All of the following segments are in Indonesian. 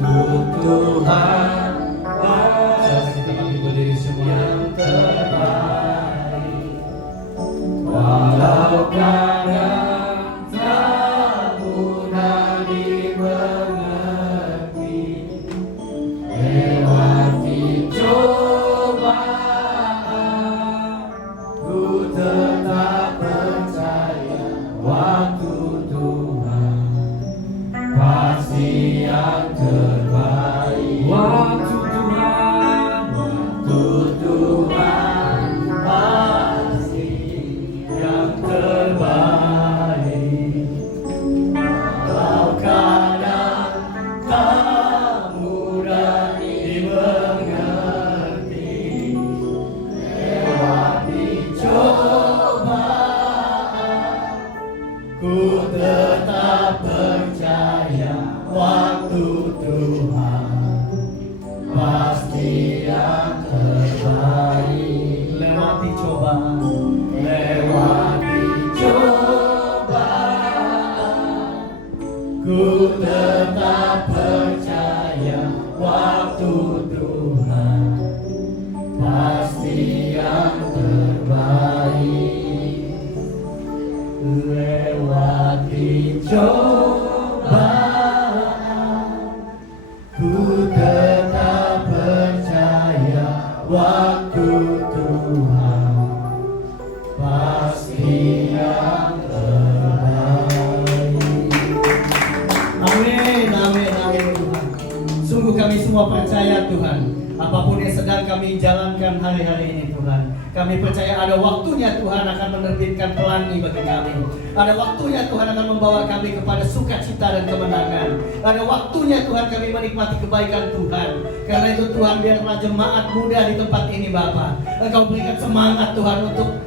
Tuhan, kita bagi berdiri semua yang terbaik. Walau kadang tak mudah dimengerti, lewati cobaan, ku tetap percaya waktu Tuhan pasti yang terbaik. Waktu Tuhan pasti yang terbaik. Walau kadang tak mudah dimengerti, lewati cobaan, ku tetap percaya waktu Tuhan pasti yang terbaik. Lewati cobaan, ku tetap percaya waktu Tuhan pasti yang terbaik. Lewati cobaan, ku tetap percaya waktu Tuhan pasti yang terbaik. Amin, amin, amin Tuhan. Sungguh kami semua percaya Tuhan, apapun yang sedang kami jalankan hari-hari ini Tuhan, kami percaya ada waktunya Tuhan akan menerbitkan pelangi bagi kami. Ada waktunya Tuhan akan membawa kami kepada sukacita dan kemenangan. Ada waktunya Tuhan kami menikmati kebaikan Tuhan. Karena itu Tuhan, biarlah jemaat muda di tempat ini Bapa, Engkau berikan semangat Tuhan untuk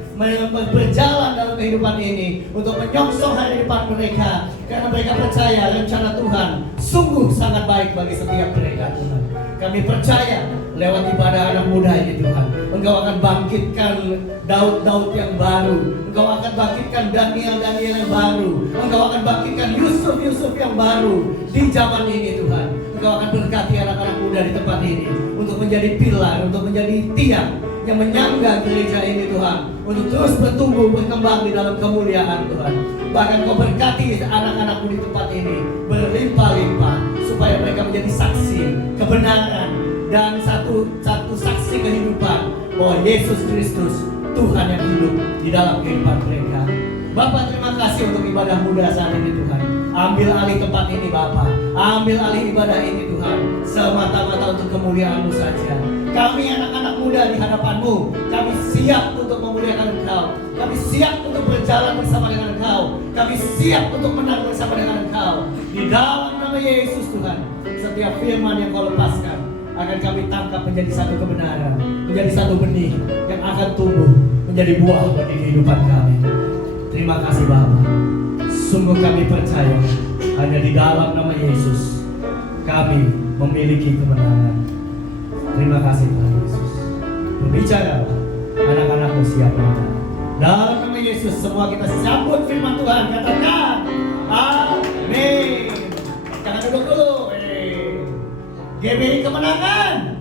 berjalan dalam kehidupan ini, untuk menyongsong hari depan mereka, karena mereka percaya rencana Tuhan sungguh sangat baik bagi setiap mereka Tuhan. Kami percaya lewat ibadah anak muda ini Tuhan, Engkau akan bangkitkan Daud yang baru, Engkau akan bangkitkan Daniel yang baru, Engkau akan bangkitkan Yusuf yang baru di zaman ini Tuhan. Engkau akan berkati anak-anak muda di tempat ini untuk menjadi pilar, untuk menjadi tiang yang menyangga gereja ini Tuhan, untuk terus bertumbuh berkembang di dalam kemuliaan Tuhan. Bahkan Kau berkati anak-anakmu di tempat ini berlimpah-limpah, supaya mereka menjadi saksi kebenaran dan satu saksi kehidupan bahwa Yesus Kristus Tuhan yang hidup di dalam kehidupan mereka. Bapa, terima kasih untuk ibadah muda saat ini Tuhan. Ambil alih tempat ini Bapa, ambil alih ibadah ini Tuhan, semata-mata untuk kemuliaan-Mu saja. Kami anak-anak muda di hadapan-Mu, kami siap untuk memuliakan Engkau, kami siap untuk berjalan bersama dengan Engkau, kami siap untuk menang bersama dengan Engkau. Di dalam nama Yesus Tuhan, setiap firman yang Kau lepaskan akan kami tangkap menjadi satu kebenaran, menjadi satu benih yang akan tumbuh menjadi buah bagi kehidupan kami. Terima kasih Bapa. Sungguh kami percaya hanya di dalam nama Yesus kami memiliki kemenangan. Terima kasih Tuhan Yesus. Berbicara, anak-anakmu siap menang. Dalam nama Yesus semua kita sambut firman Tuhan. Katakan amin. Jangan duduk dulu. GBI kemenangan.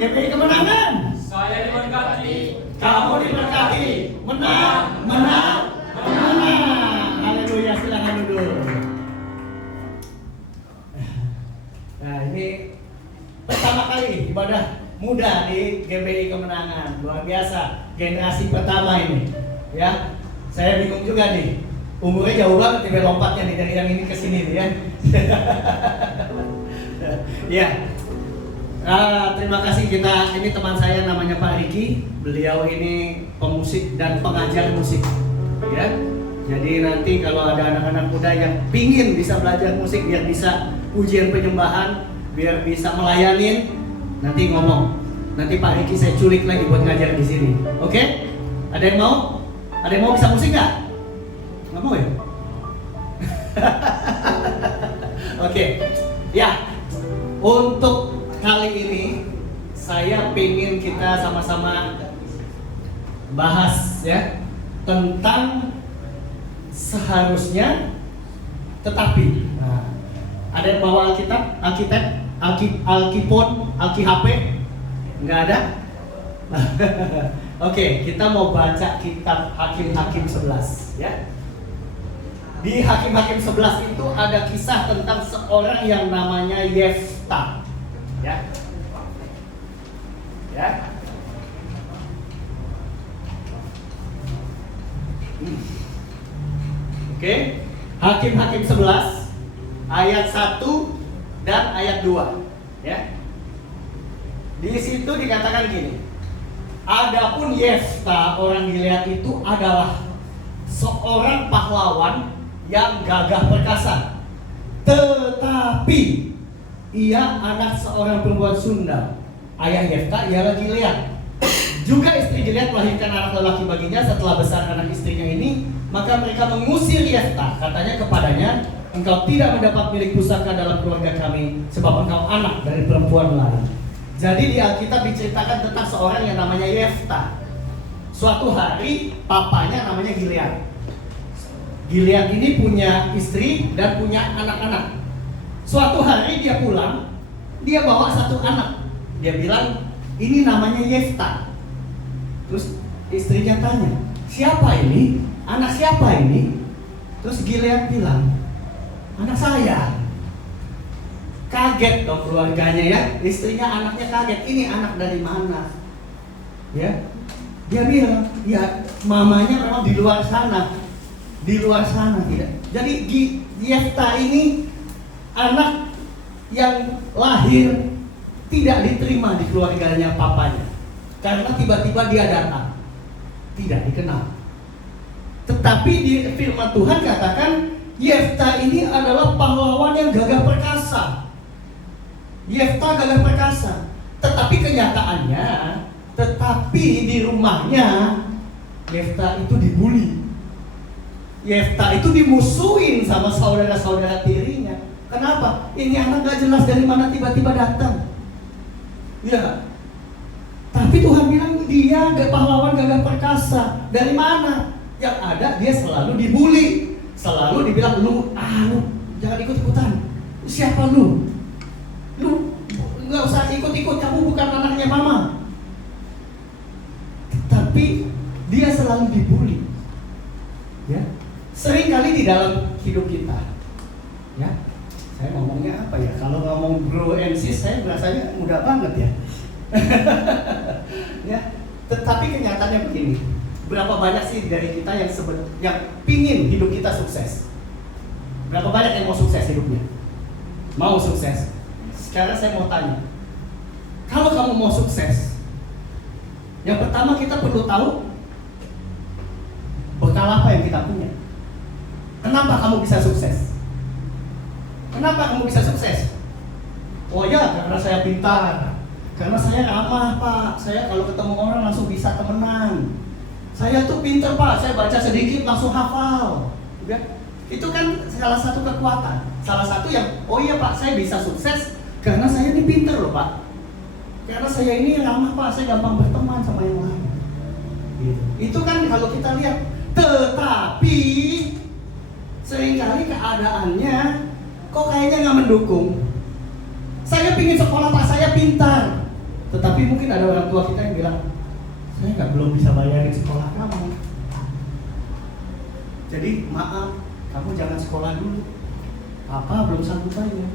GBI kemenangan. Saya diberkati, Kamu diberkati. Menang, menang, menang. Haleluya, silakan duduk. Nah, ini pertama kali ibadah muda di GBI Kemenangan. Luar biasa, generasi pertama ini. Ya, saya bingung juga nih. Umurnya jauh banget nih lompatnya nih dari yang ini ke sini nih ya. Ya. Terima kasih ini teman saya namanya Pak Riki. Beliau ini pemusik dan pengajar musik. Ya. Jadi nanti kalau ada anak-anak muda yang pingin bisa belajar musik, biar bisa ujian penyembahan, biar bisa melayanin, nanti ngomong. Nanti Pak Riki saya culik lagi buat ngajar di sini. Oke? Ada yang mau? Ada yang mau bisa musik nggak? Nggak mau ya? Oke. Ya. Untuk kali ini saya pengen kita sama-sama bahas ya tentang seharusnya, tetapi. Nah, ada yang bawa Alkitab, Alkipon, Alki-HP? Nggak ada? Oke, kita mau baca kitab Hakim-Hakim 11 ya. Di Hakim-Hakim 11 itu ada kisah tentang seorang yang namanya Yefta. Ya. Ya. Oke, Hakim-Hakim 11 ayat 1 dan ayat 2 ya. Di situ dikatakan gini. Adapun Yefta orang Gilead itu adalah seorang pahlawan yang gagah perkasa. Tetapi ia anak seorang perempuan Sunda. Ayah Yefta ialah Gilead. Juga istri Gilead melahirkan anak lelaki baginya. Setelah besar anak istrinya ini, maka mereka mengusir Yefta. Katanya kepadanya, engkau tidak mendapat milik pusaka dalam keluarga kami, sebab engkau anak dari perempuan lain. Jadi di Alkitab diceritakan tentang seorang yang namanya Yefta. Suatu hari papanya namanya Gilead. Gilead ini punya istri dan punya anak-anak. Suatu hari dia pulang, dia bawa satu anak. Dia bilang, ini namanya Yefta. Terus istrinya tanya, siapa ini? Anak siapa ini? Terus Gilead bilang, anak saya. Kaget dong keluarganya ya, istrinya anaknya kaget. Ini anak dari mana? Ya, dia bilang, ya mamanya memang di luar sana, tidak. Jadi Yefta ini anak yang lahir tidak diterima di keluarganya papanya, karena tiba-tiba dia datang, tidak dikenal. Tetapi di firman Tuhan katakan Yefta ini adalah pahlawan yang gagah perkasa. Yefta gagah perkasa, tetapi kenyataannya, di rumahnya Yefta itu dibully. Yefta itu dimusuhin sama saudara-saudara tirinya. Kenapa? Ini anak gak jelas dari mana tiba-tiba datang. Ya. Tapi Tuhan bilang dia pahlawan gagah perkasa. Dari mana? Yang ada dia selalu dibully. Selalu dibilang, lu jangan ikut-ikutan. Siapa lu? Lu nggak usah ikut-ikut, kamu bukan anaknya mama. Tapi dia selalu dibully. Ya, sering kali di dalam hidup kita. Ya, saya ngomongnya apa ya? Kalau ngomong bro and sis, saya rasanya mudah banget ya. Ya, tetapi kenyataannya begini. Berapa banyak sih dari kita yang pingin hidup kita sukses? Berapa banyak yang mau sukses hidupnya? Mau sukses? Sekarang saya mau tanya, kalau kamu mau sukses, yang pertama kita perlu tahu bekal apa yang kita punya. Kenapa kamu bisa sukses? Kenapa kamu bisa sukses? Oh ya, karena saya pintar, karena saya ramah Pak, saya kalau ketemu orang langsung bisa temenan. Saya tuh pintar Pak, saya baca sedikit langsung hafal. Ya? Itu kan salah satu kekuatan, salah satu yang, oh iya Pak, saya bisa sukses karena saya ini pintar loh Pak. Karena saya ini ramah Pak, saya gampang berteman sama yang lain. Gitu. Itu kan kalau kita lihat. Tetapi seringkali keadaannya kok kayaknya nggak mendukung. Saya pingin sekolah Pak, saya pintar. Tetapi mungkin ada orang tua kita yang bilang, saya belum bisa bayarin sekolah kamu. Jadi maaf, kamu jangan sekolah dulu. Apa belum sanggup bayar.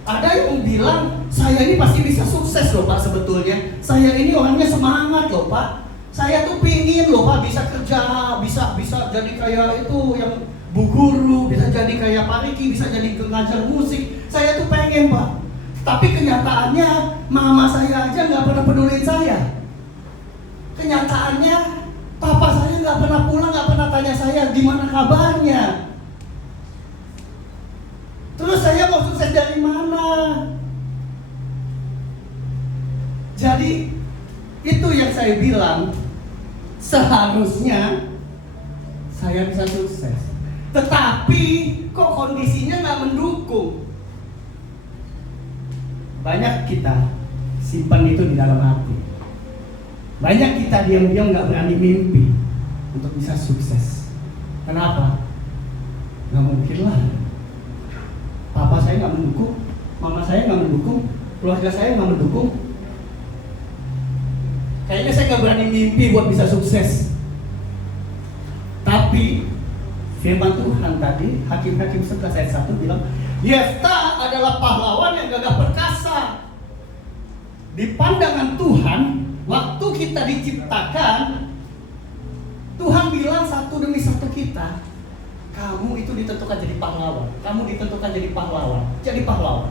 Ada yang bilang, saya ini pasti bisa sukses loh Pak sebetulnya. Saya ini orangnya semangat loh Pak. Saya tuh pingin loh Pak bisa kerja, bisa jadi kayak itu yang Bu Guru, bisa jadi kayak Pak Riki, bisa jadi pengajar musik. Saya tuh pengen Pak. Tapi kenyataannya mama saya aja nggak pernah peduliin saya. Kenyataannya papa saya nggak pernah pulang, nggak pernah tanya saya gimana kabarnya. Terus saya mau sukses dari mana? Jadi itu yang saya bilang, seharusnya saya bisa sukses. Tetapi kok kondisinya nggak mendukung. Banyak kita simpan itu di dalam hati. Banyak kita diam-diam nggak berani mimpi untuk bisa sukses. Kenapa? Nggak mungkin lah. Papa saya nggak mendukung, mama saya nggak mendukung, keluarga saya nggak mendukung. Kayaknya saya nggak berani mimpi buat bisa sukses. Tapi firman Tuhan tadi, Hakim-Hakim 11 ayat 1 bilang, Yefta adalah pahlawan yang gagah perkasa. Di pandangan Tuhan, waktu kita diciptakan, Tuhan bilang satu demi satu kita, kamu itu ditentukan jadi pahlawan. Kamu ditentukan jadi pahlawan. Jadi pahlawan.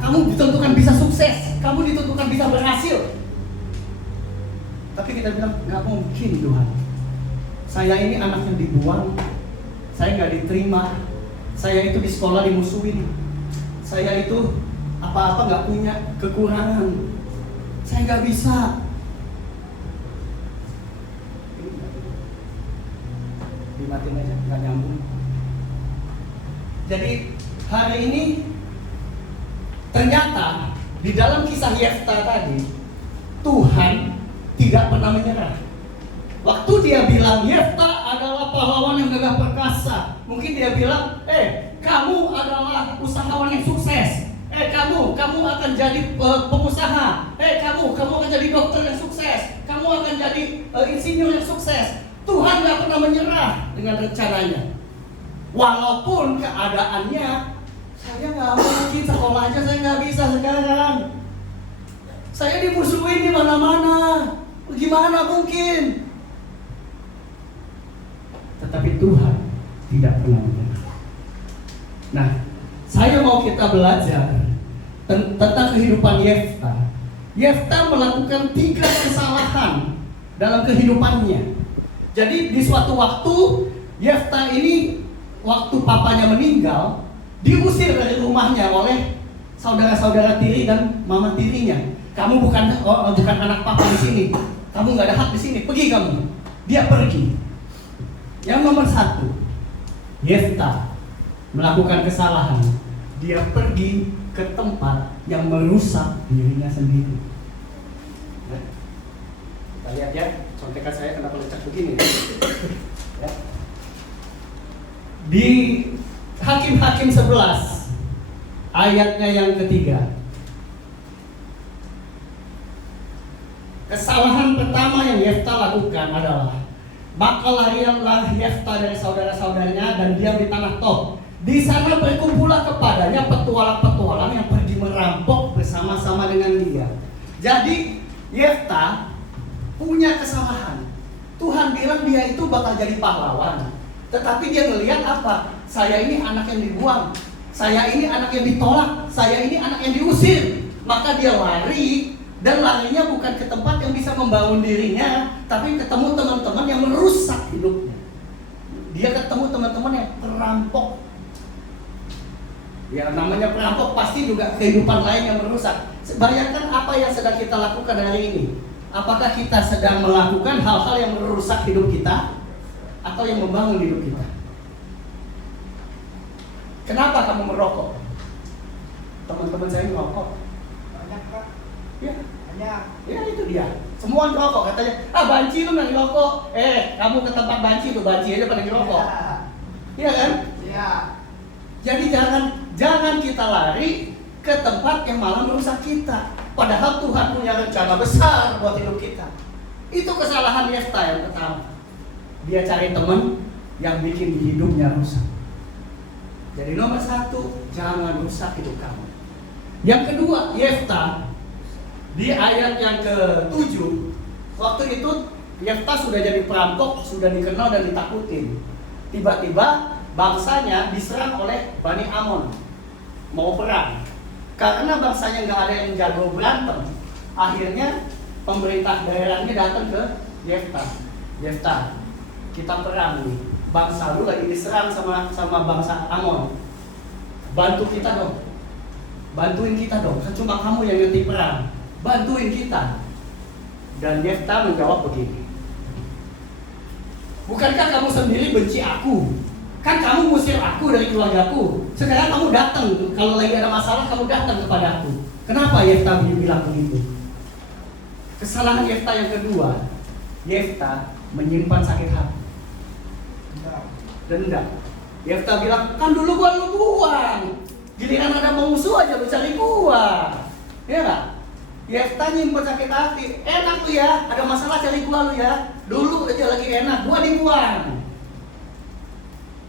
Kamu ditentukan bisa sukses. Kamu ditentukan bisa berhasil. Tapi kita bilang, nggak mungkin Tuhan. Saya ini anak yang dibuang. Saya nggak diterima. Saya itu di sekolah dimusuhin. Saya itu apa-apa nggak punya, kekurangan. Saya nggak bisa. Dimatiin aja, nggak nyambung. Jadi hari ini ternyata di dalam kisah Yefta tadi, Tuhan tidak pernah menyerah. Waktu dia bilang Yefta adalah pahlawan yang gagah perkasa, mungkin dia bilang, kamu adalah usahawan yang sukses. Kamu akan jadi pengusaha. Kamu akan jadi dokter yang sukses. Kamu akan jadi insinyur yang sukses. Tuhan gak pernah menyerah dengan rencananya. Walaupun keadaannya, saya gak mungkin sekolah aja saya gak bisa sekarang. Saya dimusuhin di mana-mana. Gimana mungkin? Tetapi Tuhan tidak pernah menyerah. Nah, saya mau kita belajar tentang kehidupan Yefta. Yefta melakukan 3 kesalahan dalam kehidupannya. Jadi di suatu waktu Yefta ini waktu papanya meninggal diusir dari rumahnya oleh saudara-saudara tiri dan mama tirinya. Kamu bukan anak papa di sini. Kamu nggak ada hak di sini. Pergi kamu. Dia pergi. Yang nomor 1, Yefta melakukan kesalahan. Dia pergi ke tempat yang merusak dirinya sendiri. Kita lihat ya, contekan saya kenapa lecak begini. Ya. Di Hakim-Hakim 11 ayatnya yang ketiga, kesalahan pertama yang Yefta lakukan adalah maka larilah Yefta dari saudara-saudaranya dan diam di tanah Tob. Di sana berkumpullah kepadanya petualang-petualang yang pergi merampok bersama-sama dengan dia. Jadi Yefta punya kesalahan. Tuhan bilang dia itu bakal jadi pahlawan. Tetapi dia melihat apa? Saya ini anak yang dibuang. Saya ini anak yang ditolak. Saya ini anak yang diusir. Maka dia lari. Dan larinya bukan ke tempat yang bisa membangun dirinya, tapi ketemu teman-teman yang merusak hidupnya. Dia ketemu teman-teman yang perampok. Ya namanya perampok pasti juga kehidupan lain yang merusak. Bayangkan apa yang sedang kita lakukan hari ini. Apakah kita sedang melakukan hal-hal yang merusak hidup kita atau yang membangun hidup kita? Kenapa kamu merokok? Teman-teman saya merokok. Banyak Pak. Ya. Banyak. Ya itu dia. Semua ngerokok katanya. Banci lu nggak ngerokok. Kamu ke tempat banci tuh, banci aja pada ngerokok. Iya kan? Iya. Jadi jangan kita lari ke tempat yang malah merusak kita. Padahal Tuhan punya rencana besar buat hidup kita. Itu kesalahan Yefta yang pertama. Dia cari teman yang bikin hidupnya rusak. Jadi nomor 1, jangan rusak hidup kamu. Yang kedua, Yefta di ayat yang ke-7, waktu itu Yefta sudah jadi perampok, sudah dikenal dan ditakutin. Tiba-tiba bangsanya diserang oleh Bani Amon, mau perang. Karena bangsanya nggak ada yang jago berantem, akhirnya pemerintah daerahnya datang ke Yefta. Yefta, kita perang nih. Bangsa lu lagi diserang sama bangsa Amon. Bantu kita dong. Bantuin kita dong. Kan cuma kamu yang ngerti perang. Bantuin kita. Dan Yefta menjawab begini. Bukankah kamu sendiri benci aku? Kan kamu ngusir aku dari keluargaku. Sekarang kamu datang, kalau lagi ada masalah kamu datang kepada aku. Kenapa Yefta bilang begitu? Kesalahan Yefta yang kedua, Yefta menyimpan sakit hati. dendam. Yefta bilang, kan dulu gua lu buang, giliran ada musuh aja lu cari gua, ya nggak? Yefta nyimpen sakit hati, enak lu ya, ada masalah cari gua lu ya, dulu aja lagi enak, gua dibuang.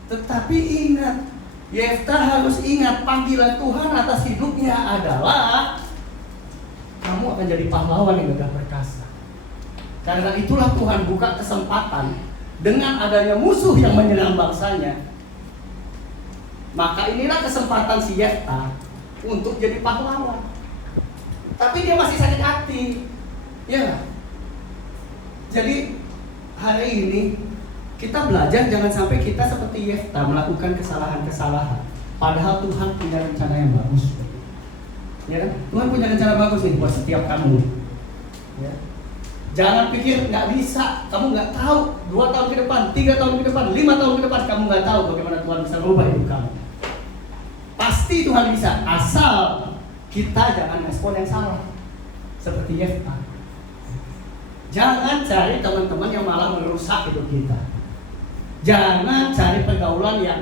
Tetapi ingat, Yefta harus ingat panggilan Tuhan atas hidupnya adalah kamu akan jadi pahlawan yang megah perkasa. Karena itulah Tuhan buka kesempatan dengan adanya musuh yang menyerang bangsanya. Maka inilah kesempatan si Yefta untuk jadi pahlawan. Tapi dia masih sakit hati, ya. Jadi hari ini kita belajar jangan sampai kita seperti Yefta melakukan kesalahan-kesalahan. Padahal Tuhan punya rencana yang bagus. Ya kan? Tuhan punya rencana bagus nih buat setiap kamu. Ya. Jangan pikir nggak bisa, kamu nggak tahu 2 tahun ke depan, 3 tahun ke depan, 5 tahun ke depan kamu nggak tahu bagaimana Tuhan bisa merubah hidup kamu. Pasti Tuhan bisa, asal kita jangan respon yang salah seperti Yefta. Jangan cari teman-teman yang malah merusak hidup kita. Jangan cari pergaulan yang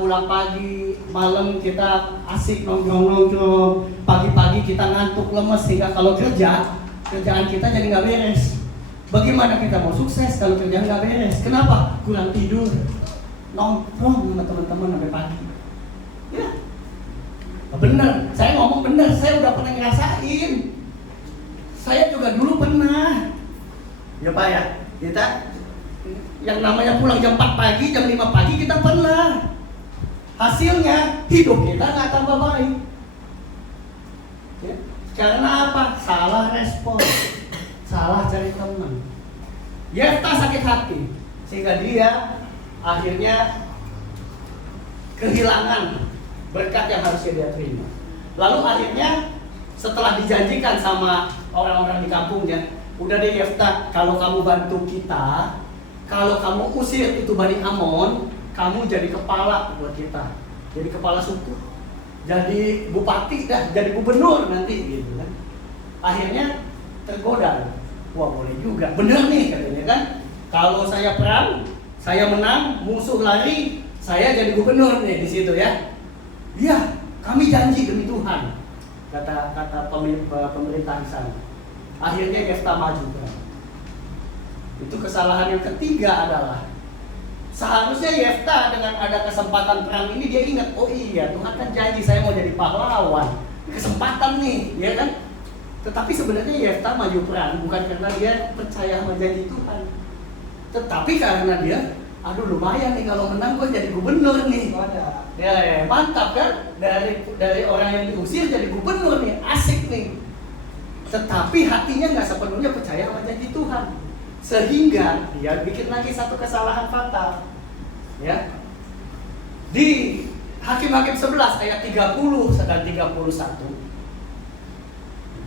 pulang pagi, malam kita asik nongkrong-nongkrong, pagi-pagi kita ngantuk lemes sehingga kalau kerjaan kita jadi nggak beres. Bagaimana kita mau sukses kalau kerjaan nggak beres? Kenapa? Kurang tidur, nongkrong sama teman-teman sampai pagi. Ya, bener. Saya ngomong bener. Saya udah pernah ngerasain. Saya juga dulu pernah. Ya Pak ya, kita yang namanya pulang jam 4 pagi, jam 5 pagi kita pernah. Hasilnya hidup kita nggak tambah baik. Ya. Karena apa? Salah respon, salah cari teman. Yefta sakit hati sehingga dia akhirnya kehilangan berkat yang harusnya dia terima. Lalu akhirnya setelah dijanjikan sama orang-orang di kampungnya, udah deh Yefta, kalau kamu bantu kita, kalau kamu usir itu Bani Amon, kamu jadi kepala buat kita, jadi kepala suku, jadi bupati dah, jadi gubernur nanti gitu kan. Akhirnya tergoda, wah boleh juga, bener nih katanya kan. Kalau saya perang, saya menang, musuh lari, saya jadi gubernur nih di situ ya. Iya, kami janji demi Tuhan, kata pemerintah di sana. Akhirnya Yefta maju kan. Itu kesalahan yang ketiga adalah seharusnya Yefta dengan ada kesempatan perang ini dia ingat, oh iya Tuhan kan janji saya mau jadi pahlawan, kesempatan nih, ya kan? Tetapi sebenarnya Yefta maju perang bukan karena dia percaya sama janji Tuhan, tetapi karena dia, aduh lumayan nih kalau menang gue jadi gubernur nih. Ya mantap kan? Dari orang yang diusir jadi gubernur nih, asik nih. Tetapi hatinya nggak sepenuhnya percaya sama janji Tuhan, sehingga dia bikin lagi satu kesalahan fatal. Ya, di Hakim-Hakim 11 ayat 30 dan 31,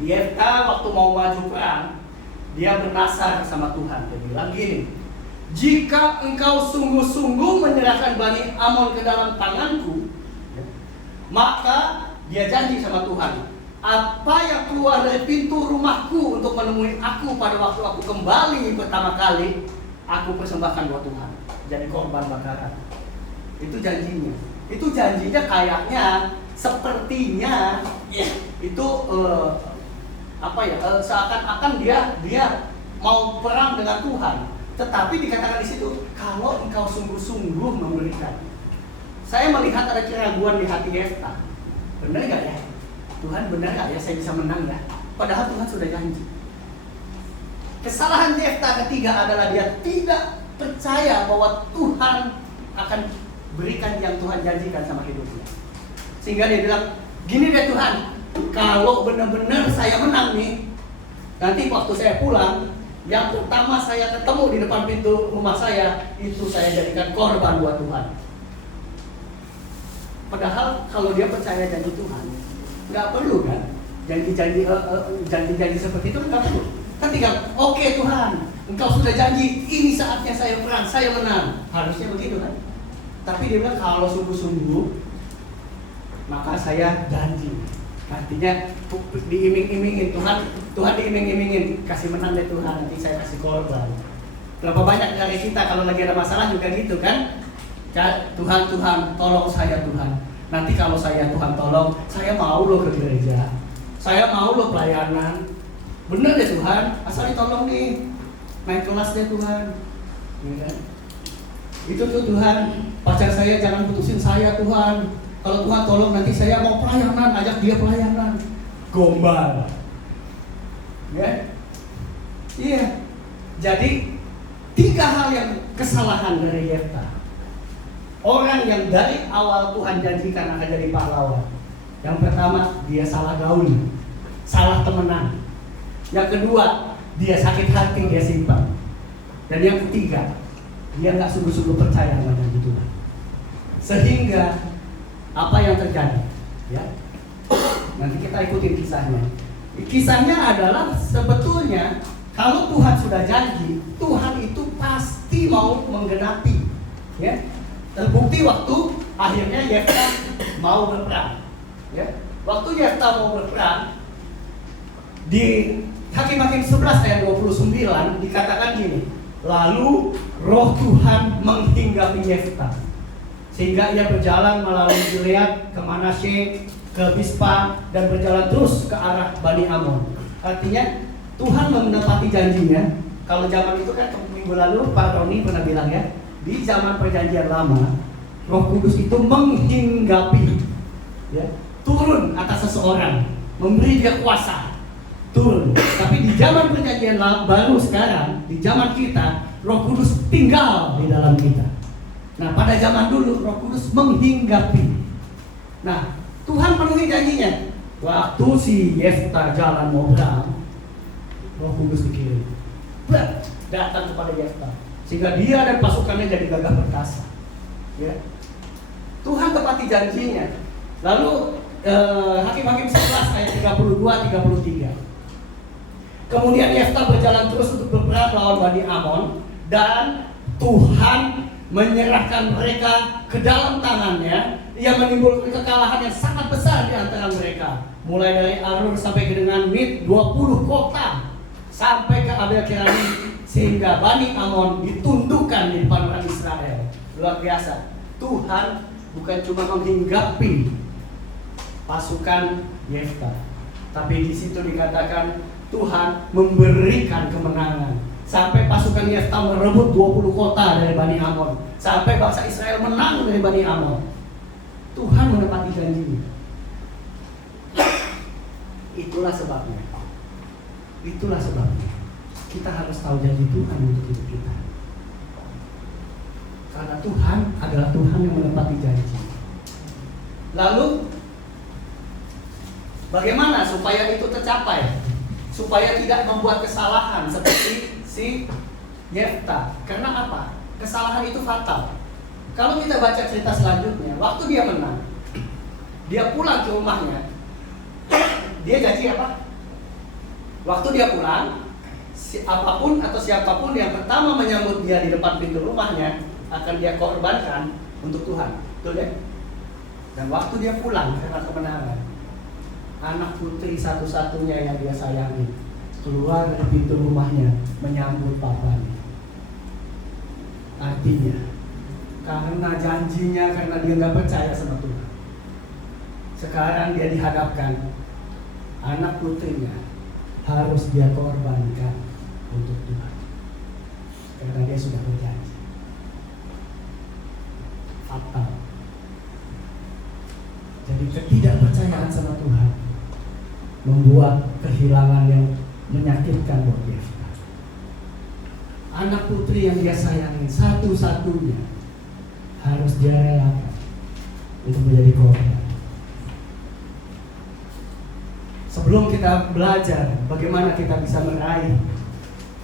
Yefta waktu mau maju perang, dia bernasar sama Tuhan. Dia bilang gini, jika engkau sungguh-sungguh menyerahkan Bani Amon ke dalam tanganku, maka dia janji sama Tuhan, apa yang keluar dari pintu rumahku untuk menemui aku pada waktu aku kembali pertama kali, aku persembahkan buat Tuhan, jadi korban bakaran. Itu janjinya. Itu janjinya kayaknya, sepertinya itu seakan-akan dia mau perang dengan Tuhan. Tetapi dikatakan di situ, kalau engkau sungguh-sungguh memberikan. Saya melihat ada keraguan di hati Yefta. Benar nggak ya? Tuhan benar nggak ya saya bisa menang ya? Padahal Tuhan sudah janji. Kesalahan Yefta ketiga adalah dia tidak percaya bahwa Tuhan akan berikan yang Tuhan janjikan sama hidupnya. Sehingga dia bilang, gini deh Tuhan, kalau benar-benar saya menang nih, nanti waktu saya pulang, yang pertama saya ketemu di depan pintu rumah saya, itu saya jadikan korban buat Tuhan. Padahal kalau dia percaya janji Tuhan, nggak perlu kan janji seperti itu, nggak perlu. Ketika oke Tuhan, engkau sudah janji, ini saatnya saya perang, saya menang, harusnya begitu kan. Tapi dia bilang kalau sungguh-sungguh, maka saya janji. Artinya diiming-imingin Tuhan diiming-imingin, kasih menang deh Tuhan, nanti saya kasih korban. Berapa banyak dari kita kalau lagi ada masalah juga gitu kan? Tuhan, tolong saya Tuhan. Nanti kalau saya Tuhan tolong, saya mau lo ke gereja, saya mau lo pelayanan. Bener deh Tuhan, asal ditolong nih, naik kelas deh Tuhan. Ya. Itu tuh Tuhan, pacar saya jangan putusin saya Tuhan. Kalau Tuhan tolong nanti saya mau pelayanan, ajak dia pelayanan. Gombal. Ya. Iya. Jadi 3 hal yang kesalahan dari Yefta. Orang yang dari awal Tuhan janjikan akan jadi pahlawan. Yang pertama, dia salah gaul, salah temenan. Yang kedua, dia sakit hati, dia simpan. Dan yang ketiga, dia nggak sungguh-sungguh percaya sama janji Tuhan. Sehingga apa yang terjadi? Ya, nanti kita ikutin kisahnya. Kisahnya adalah sebetulnya kalau Tuhan sudah janji, Tuhan itu pasti mau menggenapi. Ya. Terbukti waktu akhirnya Yefta mau berperang. Ya. Waktu Yefta mau berperang, di Hakim-Hakim 11 ayat 29 dikatakan gini, lalu roh Tuhan menghinggapi Yefta sehingga ia berjalan melalui Gilead ke Manasye, ke Mispa, dan berjalan terus ke arah Bani Amon. Artinya Tuhan menepati janjinya. Kalau zaman itu kan minggu lalu Pak Roni pernah bilang ya, di zaman perjanjian lama, Roh Kudus itu menghinggapi, ya, turun atas seseorang, memberi dia kuasa, turun. Tapi di zaman perjanjian baru sekarang, di zaman kita, Roh Kudus tinggal di dalam kita. Nah, pada zaman dulu Roh Kudus menghinggapi. Nah, Tuhan penuhi janjinya. Waktu si Yefta jalan mau perang, Roh Kudus dikirim, datang kepada Yefta, sehingga dia dan pasukannya jadi gagah perkasa. Ya. Tuhan tepati janjinya. Lalu Hakim-Hakim 11 ayat 32-33. Kemudian Yefta berjalan terus untuk berperang lawan Bani Amon, dan Tuhan menyerahkan mereka ke dalam tangannya. Ia menimbulkan kekalahan yang sangat besar di antara mereka, mulai dari Arur sampai ke dengan Mid, 20 kota, sampai ke Abel Kirani, sehingga Bani Amon ditundukkan di depan orang Israel. Luar biasa. Tuhan bukan cuma menghinggapi pasukan Yefta, tapi di situ dikatakan Tuhan memberikan kemenangan. Sampai pasukan Yefta merebut 20 kota dari Bani Amon, sampai bangsa Israel menang dari Bani Amon. Tuhan menepati janjinya. Itulah sebabnya. Itulah sebabnya kita harus tahu janji Tuhan untuk hidup kita. Karena Tuhan adalah Tuhan yang menepati janji. Lalu bagaimana supaya itu tercapai? Supaya tidak membuat kesalahan seperti si Yefta. Karena apa? Kesalahan itu fatal. Kalau kita baca cerita selanjutnya, waktu dia menang, dia pulang ke rumahnya, dia janji apa? Waktu dia pulang, apapun atau siapapun yang pertama menyambut dia di depan pintu rumahnya akan dia korbankan untuk Tuhan. Betul ya? Dan waktu dia pulang karena kemenangan, anak putri satu-satunya yang dia sayangi keluar dari pintu rumahnya menyambut papanya. Artinya, karena janjinya, karena dia nggak percaya sama Tuhan, sekarang dia dihadapkan anak putrinya harus dia korbankan untuk Tuhan karena dia sudah berjanji. Fatal. Jadi ketidakpercayaan sama Tuhan membuat kehilangan yang menyakitkan buat Yefta. Anak putri yang dia sayangi satu-satunya harus dia relakan untuk menjadi korban. Sebelum kita belajar bagaimana kita bisa meraih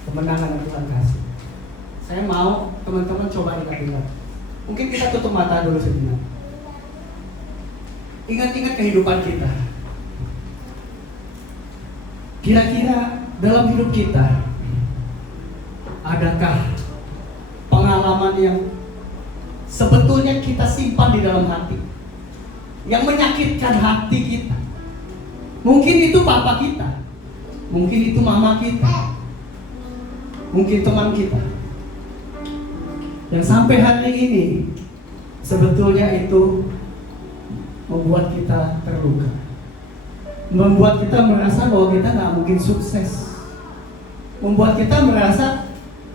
kemenangan yang Tuhan kasih, saya mau teman-teman coba ingat-ingat. Mungkin kita tutup mata dulu sejenak. Ingat-ingat kehidupan kita. Kira-kira dalam hidup kita, adakah pengalaman yang sebetulnya kita simpan di dalam hati, yang menyakitkan hati kita? Mungkin itu papa kita, mungkin itu mama kita, mungkin teman kita, yang sampai hari ini sebetulnya itu membuat kita terluka, membuat kita merasa bahwa kita nggak mungkin sukses, membuat kita merasa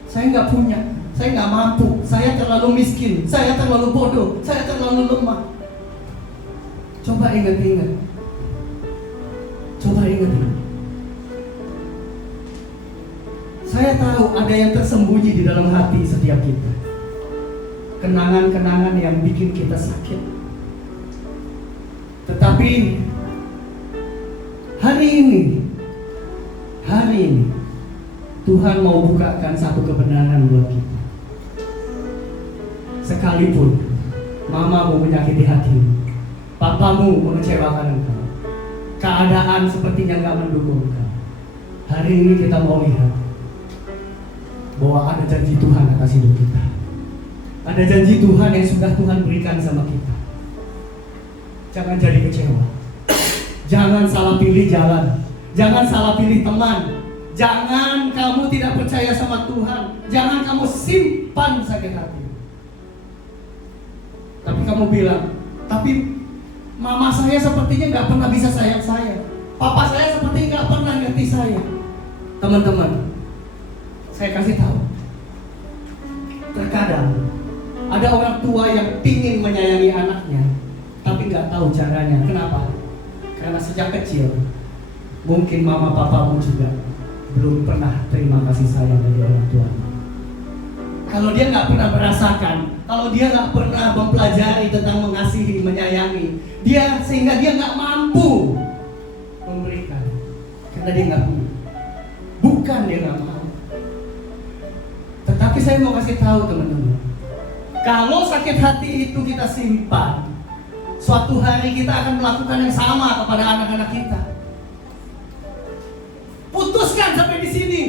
saya nggak punya, saya nggak mampu, saya terlalu miskin, saya terlalu bodoh, saya terlalu lemah. Coba ingat-ingat, coba ingat-ingat. Saya tahu ada yang tersembunyi di dalam hati setiap kita, kenangan-kenangan yang bikin kita sakit. Tetapi hari ini Tuhan mau bukakan satu kebenaran buat kita. Sekalipun mama mau menyakiti hatimu, papamu mengecewakan engkau, keadaan sepertinya gak mendukung engkau, hari ini kita mau lihat bahwa ada janji Tuhan atas hidup kita. Ada janji Tuhan yang sudah Tuhan berikan sama kita. Jangan jadi kecewa. Jangan salah pilih jalan. Jangan salah pilih teman. Jangan kamu tidak percaya sama Tuhan. Jangan kamu simpan sakit hati. Tapi kamu bilang, tapi mama saya sepertinya gak pernah bisa sayang saya. Papa saya sepertinya gak pernah ngerti saya. Teman-teman, saya kasih tahu, terkadang ada orang tua yang ingin menyayangi anaknya, tapi nggak tahu caranya. Kenapa? Karena sejak kecil, mungkin mama papamu juga belum pernah terima kasih sayang dari orang tua. Kalau dia nggak pernah merasakan, kalau dia nggak pernah mempelajari tentang mengasihi, menyayangi, sehingga dia nggak mampu memberikan, karena dia nggak punya. Bukan dia nggak mau. Tetapi saya mau kasih tahu teman-teman, kalau sakit hati itu kita simpan, suatu hari kita akan melakukan yang sama kepada anak-anak kita. Putuskan sampai di sini.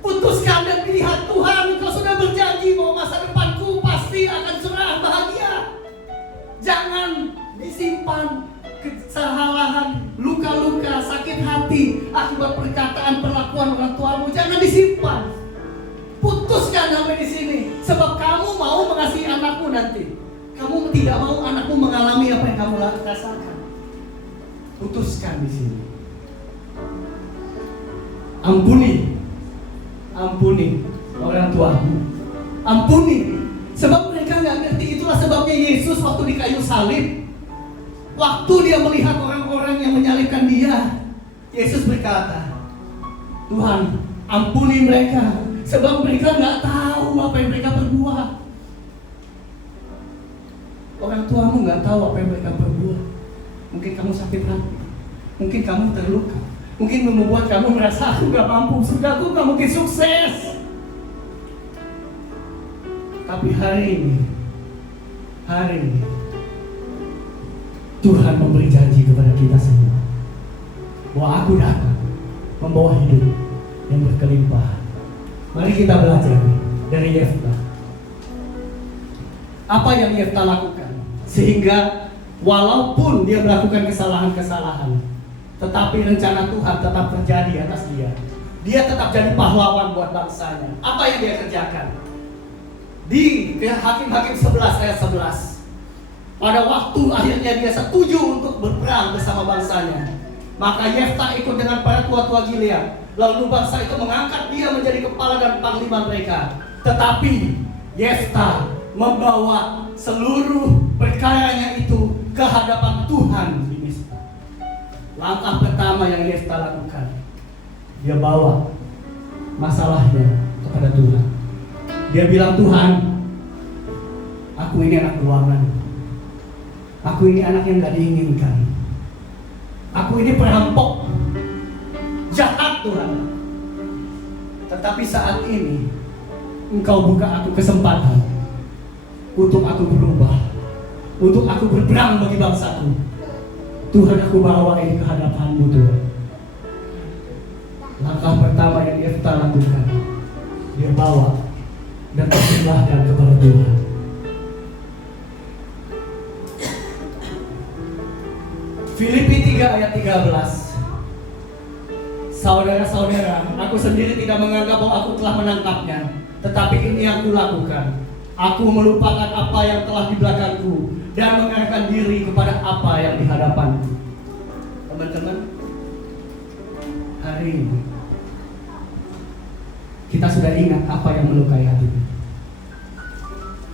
Putuskan dan lihat Tuhan, Engkau sudah berjanji bahwa masa depanku pasti akan cerah, bahagia. Jangan disimpan kesalahan, luka-luka, sakit hati akibat perkataan, perlakuan orang tuamu. Jangan disimpan. Putuskan sampai di sini, sebab kamu mau mengasihi anakmu nanti. Kamu tidak mau anakmu mengalami apa yang kamu rasakan. Putuskan di sini. Ampuni orang tuamu. Ampuni, sebab mereka nggak ngerti. Itulah sebabnya Yesus waktu di kayu salib, waktu dia melihat orang-orang yang menyalibkan dia, Yesus berkata, Tuhan, ampuni mereka, sebab mereka nggak tahu apa yang mereka berbuat. Orang tuamu nggak tahu apa yang mereka berbuat. Mungkin kamu sakit hati, mungkin kamu terluka, mungkin membuat kamu merasa aku nggak mampu, sudah aku nggak mungkin sukses. Tapi hari ini Tuhan memberi janji kepada kita semua bahwa aku datang membawa hidup yang berkelimpahan. Mari kita belajar dari Yefta. Apa yang Yefta lakukan sehingga walaupun dia melakukan kesalahan-kesalahan, tetapi rencana Tuhan tetap terjadi atas dia. Dia tetap jadi pahlawan buat bangsanya. Apa yang dia kerjakan? Di Hakim-Hakim 11 ayat 11. Pada waktu akhirnya dia setuju untuk berperang bersama bangsanya, maka Yefta ikut dengan para tua-tua Gilead. Lalu bangsa itu mengangkat dia menjadi kepala dan panglima mereka. Tetapi Yefta membawa seluruh perkaranya itu ke hadapan Tuhan di Mizpa. Langkah pertama yang Yefta lakukan, dia bawa masalahnya kepada Tuhan. Dia bilang, Tuhan, aku ini anak buangan. Aku ini anak yang gak diinginkan. Aku ini perampok, jahat Tuhan. Tetapi saat ini Engkau buka aku kesempatan untuk aku berubah, untuk aku berperang bagi bangsaku. Tuhan, aku bawa ini ke hadapan-Mu Tuhan. Langkah pertama yang Yefta lakukan, dia bawa dan persembahkan kepada Tuhan. Filipi 3 ayat 13. Saudara-saudara, aku sendiri tidak menganggap bahwa aku telah menangkapnya, tetapi ini yang kulakukan. Aku melupakan apa yang telah di belakangku dan mengarahkan diri kepada apa yang di hadapanku. Teman-teman, hari ini kita sudah ingat apa yang melukai hati.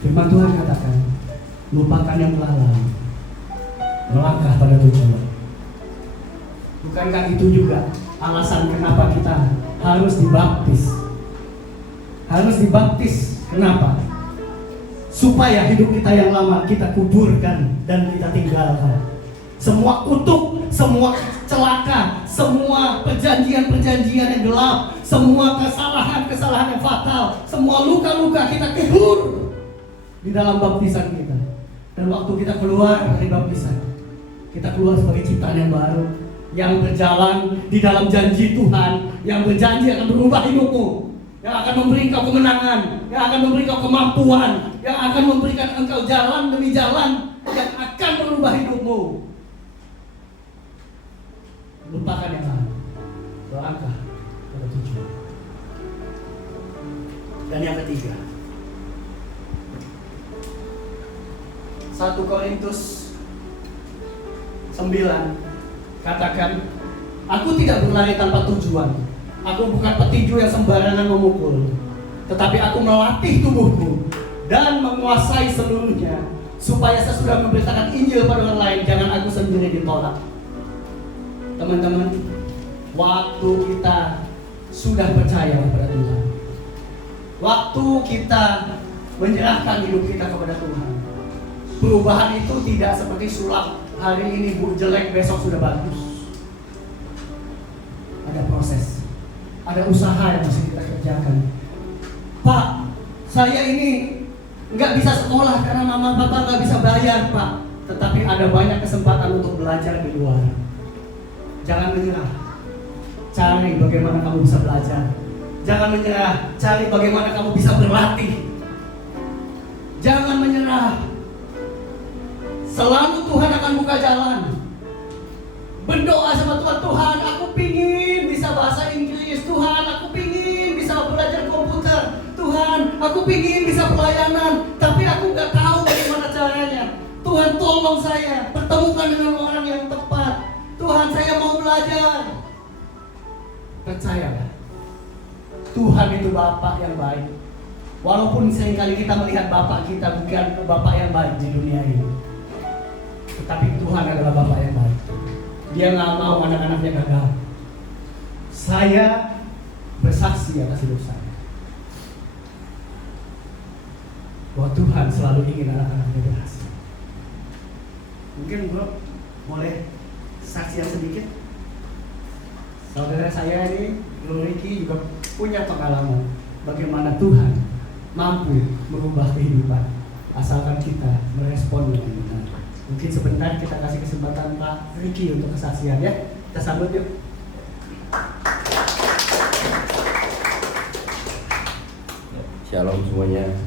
Firman Tuhan katakan, lupakan yang lalu, melangkah pada tujuan. Bukankah itu juga alasan kenapa kita harus dibaptis? Harus dibaptis, kenapa? Supaya hidup kita yang lama kita kuburkan dan kita tinggalkan. Semua kutuk, semua celaka, semua perjanjian-perjanjian yang gelap, semua kesalahan-kesalahan yang fatal, semua luka-luka kita kubur di dalam baptisan kita. Dan waktu kita keluar dari baptisan, kita keluar sebagai ciptaan yang baru, yang berjalan di dalam janji Tuhan, yang berjanji akan berubah hidupmu, yang akan memberi engkau kemenangan, yang akan memberi engkau kemampuan, yang akan memberikan engkau jalan demi jalan yang akan merubah hidupmu. Lupakan yang lalu, berlangkah pada tujuan. Dan yang ketiga, 1 Korintus 9 katakan, aku tidak berlari tanpa tujuan. Aku bukan petinju yang sembarangan memukul, tetapi aku melatih tubuhku dan menguasai seluruhnya, supaya sesudah memberitakan Injil pada orang lain, jangan aku sendiri ditolak. Teman-teman, waktu kita sudah percaya kepada Tuhan, waktu kita menyerahkan hidup kita kepada Tuhan, perubahan itu tidak seperti sulap. Hari ini jelek, besok sudah bagus. Ada proses, ada usaha yang mesti kita kerjakan. Pak, saya ini nggak bisa sekolah karena mama papa nggak bisa bayar, Pak. Tetapi ada banyak kesempatan untuk belajar di luar. Jangan menyerah. Cari bagaimana kamu bisa belajar. Jangan menyerah. Cari bagaimana kamu bisa berlatih. Jangan menyerah. Selalu Tuhan akan buka jalan. Berdoa sama Tuhan, Tuhan aku pingin bisa bahasa Inggris, Tuhan aku pingin bisa belajar komputer, Tuhan aku pingin bisa pelayanan, tapi aku gak tahu bagaimana caranya. Tuhan tolong saya, pertemukan dengan orang yang tepat. Tuhan saya mau belajar. Percayalah, Tuhan itu Bapa yang baik. Walaupun seringkali kita melihat Bapa kita bukan Bapa yang baik di dunia ini, tetapi Tuhan adalah Bapa yang baik. Dia nggak mau anak-anaknya gagal. Saya bersaksi atas hidup saya bahwa Tuhan selalu ingin anak-anaknya berhasil. Mungkin bro, boleh saksian sedikit? Saudara saya ini, Bro Ricky, juga punya pengalaman bagaimana Tuhan mampu merubah kehidupan asalkan kita merespon dengan benar. Mungkin sebentar kita kasih kesempatan Pak Ricky untuk kesaksian ya. Kita sambut yuk. Shalom semuanya.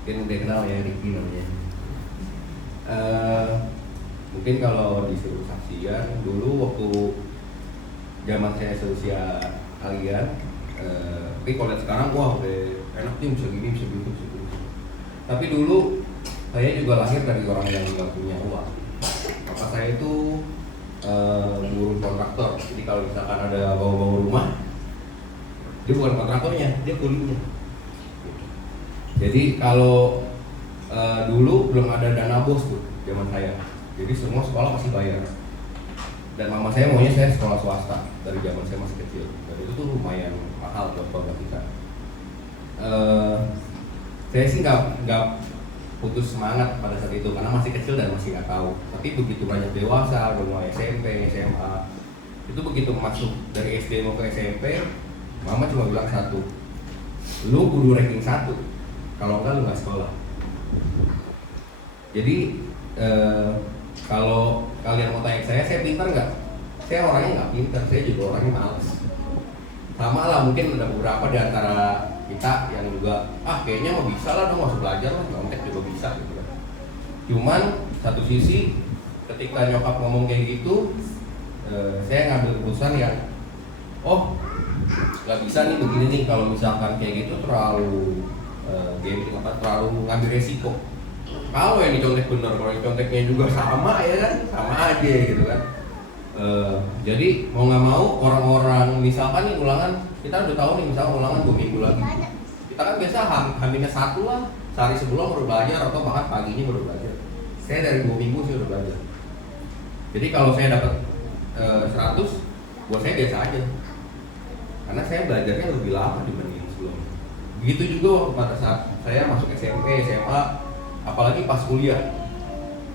Mungkin udah kenal ya Ricky namanya. Mungkin kalau disuruh saksian dulu waktu zaman saya seusia kalian, tapi kalau lihat sekarang wah udah enak nih bisa gini bisa gitu bisa gitu. Tapi dulu saya juga lahir dari orang yang nggak punya uang. Bapak saya itu buruh kontraktor. Jadi kalau misalkan ada bau-bau rumah, dia bukan kontraktornya, dia kulinya. Jadi kalau dulu belum ada dana bos tuh zaman saya. Jadi semua sekolah masih bayar. Dan mama saya maunya saya sekolah swasta dari zaman saya masih kecil. Dan itu tuh lumayan mahal buat keluarga kita. Saya sih nggak putus semangat pada saat itu karena masih kecil dan masih nggak tahu. Tapi begitu banyak dewasa, udah mulai SMP, SMA, itu begitu masuk dari SD mau ke SMP, mama cuma bilang satu, lu kudu ranking 1, kalau enggak lu nggak sekolah. Jadi kalau kalian mau tanya saya pintar nggak? Saya orangnya nggak pintar, saya juga orangnya malas. Sama lah, mungkin ada beberapa di antara kita yang juga kayaknya mau bisa lah dong, masuk belajar lah, nyontek juga bisa gitu kan. Cuman satu sisi ketika nyokap ngomong kayak gitu, saya ngambil keputusan yang nggak bisa nih begini nih, kalau misalkan kayak gitu terlalu gambling apa, terlalu ngambil resiko. Kalau yang dicontek bener, kalau yang conteknya juga sama ya kan, sama aja gitu kan. Jadi mau nggak mau orang-orang misalkan nih ulangan, kita udah tahu nih misalkan ulangan 2 minggu lagi, kita kan biasa haminnya 1 lah, sehari sebelum baru belajar atau bahkan paginya baru belajar. Saya dari 2 minggu sih udah belajar. Jadi kalau saya dapat 100, buat saya biasa aja, karena saya belajarnya lebih lama dibanding sebelumnya. Begitu juga waktu pada saat saya masuk SMP, SMA, apalagi pas kuliah.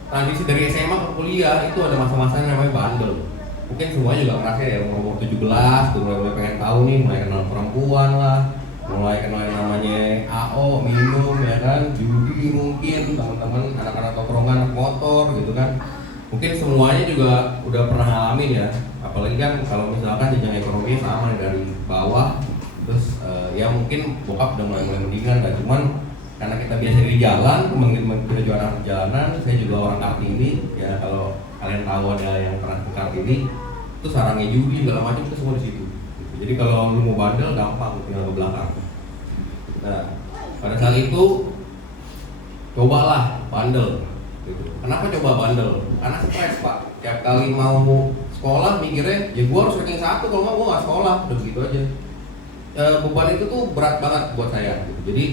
Transisi dari SMA ke kuliah itu ada masa-masa yang namanya bandel. Mungkin semua juga ngerasa ya, umur 17 tuh mulai pengen tahu nih, mulai kenal perempuan lah, mulai kenal yang namanya AO, minum ya kan, judi mungkin, teman-teman anak-anak tongkrongan, motor gitu kan. Mungkin semuanya juga udah pernah ngalamin ya, apalagi kan kalau misalkan jenjang ekonomi sama dari bawah, terus ya mungkin bokap udah mulai mendingan lah, cuman karena kita biasa di jalan, teman-teman kita juga anak jalanan, saya juga orang Kartini ya, kalau kalian tahu ada yang pernah ke Kartini, itu sarangnya judi segala macam itu semua di situ. Jadi kalau lu mau bandel gampang, tinggal ke belakang. Nah, pada saat itu cobalah bandel. Gitu. Kenapa coba bandel? Karena stres pak. Tiap kali mau sekolah mikirnya, ya gua harus ranking 1, kalau nggak gua nggak sekolah. Udah begitu aja. Beban itu tuh berat banget buat saya. Gitu. Jadi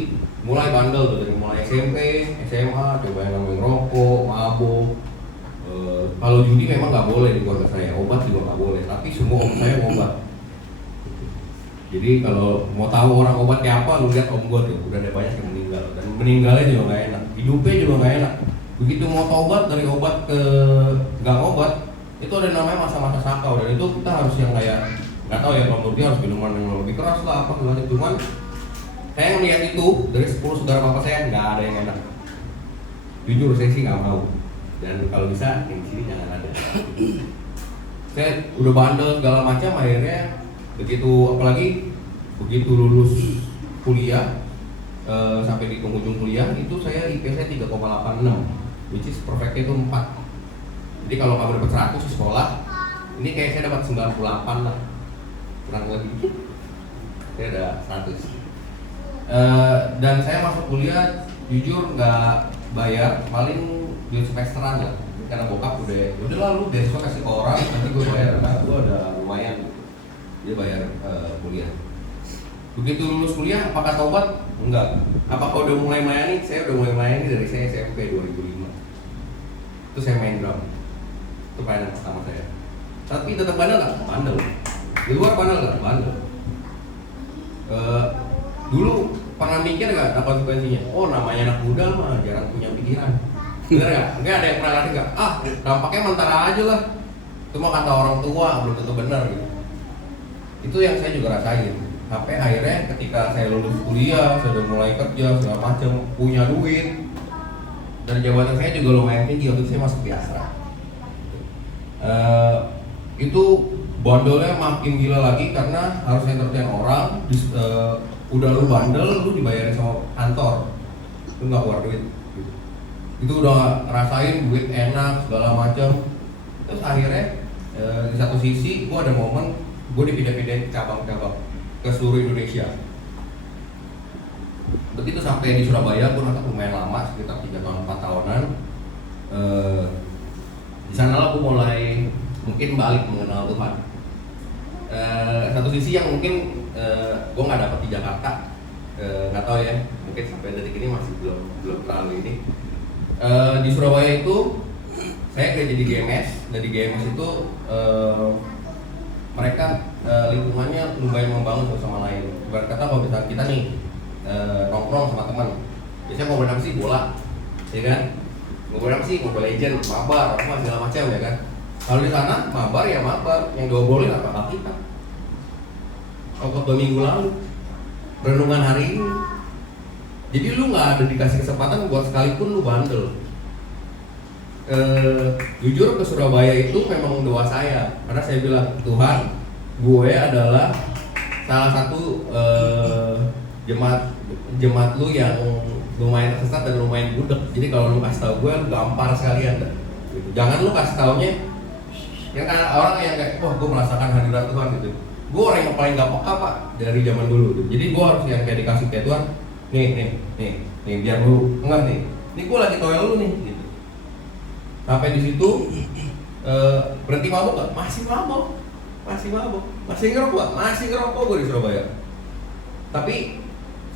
mulai bandel tuh dari mulai SMP, SMA, coba yang namanya rokok, mabuk. Kalau judi memang nggak boleh di keluarga saya, obat juga nggak boleh. Tapi semua om saya obat. Jadi kalau mau tahu orang obat kayak apa, lu lihat om gua tuh, udah ada banyak yang meninggal. Dan meninggalnya juga nggak enak, hidupnya juga nggak enak. Begitu mau tobat dari obat ke nggak obat, itu ada namanya masa-masa sakau. Dan itu kita harus yang kayak nggak tahu ya, kalau menurut dia harus minuman yang lebih keras lah apa segala macam. Cuman saya melihat itu dari 10 saudara bapak saya nggak ada yang enak. Jujur saya sih nggak mau. Dan kalau bisa yang di sini jangan ada. Saya udah bandel segala macam, akhirnya begitu lulus kuliah sampai di penghujung kuliah itu saya IP saya 3,86, which is perfectnya itu 4. Jadi kalau kamu dapat 100 di sekolah, ini kayak saya dapat 98 lah, kurang lebih dikit. Saya ada 100. Dan saya masuk kuliah jujur nggak bayar, paling duit semesteran lah, karena bokap udah lalu beasiswa kasih ke orang, nanti gue bayar, karena gue ada lumayan gitu. Dia bayar kuliah. Begitu lulus kuliah, apakah tobat? Enggak. Apakah udah mulai melayani? Saya udah mulai melayani dari saya SMP 2005. Itu saya main drum. Itu pelayanan pertama saya. Tapi tetap bandel nggak? Bandel. Di luar bandel nggak? Bandel. Dulu pernah mikir nggak apa konsekuensinya? Oh namanya anak muda mah jarang punya pikiran. Bener nggak? Nggak ada yang pernah ngerti nggak? Ah dampaknya mentara aja lah. Cuma kata orang tua belum tentu benar gitu. Itu yang saya juga rasain. Sampai akhirnya ketika saya lulus kuliah, saya udah mulai kerja segala macam, punya duit, dan jabatan saya juga lumayan tinggi waktu saya masuk di Astra. Itu bandelnya makin gila lagi karena harus entertain orang. Udah lu bandel, lu dibayarin sama kantor, lu nggak keluar duit. Itu udah ngerasain duit enak segala macam. Terus akhirnya di satu sisi gue ada momen gue dipindah-pindahin cabang-cabang ke seluruh Indonesia. Begitu sampai di Surabaya, gue nanti lumayan lama, sekitar 3 tahun 4 tahunan. Di sana lah gue mulai mungkin balik mengenal Tuhan. Satu sisi yang mungkin gue nggak dapat di Jakarta, nggak tahu ya, mungkin sampai detik ini masih belum terlalu ini. Di Surabaya itu saya kerja di GMS, dan di GMS itu mereka lingkungannya lumayan membangun satu sama lain. Ibarat kata kalau misalnya kita nih nongkrong sama teman, biasanya ngobrol apa sih? Bola, ya kan? Ngobrol apa sih? Mobile Legend, mabar, apa segala macam ya kan? Kalau di sana mabar ya mabar, yang diobrolin apa kita? Kalau 2 minggu lalu, renungan hari ini. Jadi lu nggak ada dikasih kesempatan buat sekalipun lu bandel. Jujur ke Surabaya itu memang doa saya, karena saya bilang Tuhan, gue adalah salah satu jemaat lu yang lumayan tersesat dan lumayan budek. Jadi kalau lu kasih tahu gue, lu gampar sekalian dah. Gitu. Jangan lu kasih taunya yang kan orang yang kayak, wah gue merasakan hadirat Tuhan gitu. gue orang yang paling gak peka pak dari zaman dulu tuh. Jadi gue harus yang kayak dikasih kayak Tuhan, nih biar lu enggak nih gue lagi toel lu nih gitu. Sampai di situ berhenti mabok gak? Masih mabok, masih ngerokok gue di Surabaya. Tapi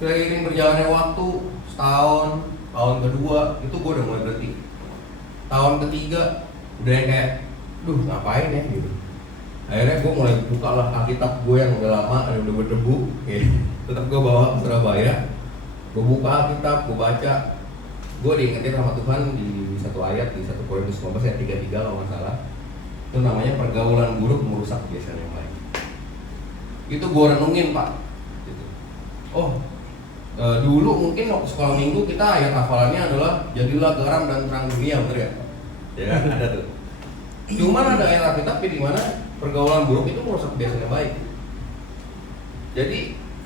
seiring berjalannya waktu, setahun, tahun kedua itu gue udah mulai berhenti. Tahun ketiga udah yang kayak, duh ngapain ya gitu. Akhirnya gue mulai buka lah Alkitab gue yang udah lama, udah berdebu gitu. Tetap gue bawa ke Surabaya, gue buka Alkitab, gue baca. Gue diingetin sama Tuhan di satu ayat, di 1 Korintus 15 ayat 33 kalau nggak salah. Itu namanya pergaulan buruk merusak kebiasaan yang baik. Itu gue renungin pak gitu. Dulu mungkin waktu sekolah minggu kita ayat hafalannya adalah jadilah garam dan terang dunia, bener ya? Ya kan, ada tuh. Cuman ada ayat Alkitab di mana pergaulan buruk itu merusak kebiasaan yang baik. Jadi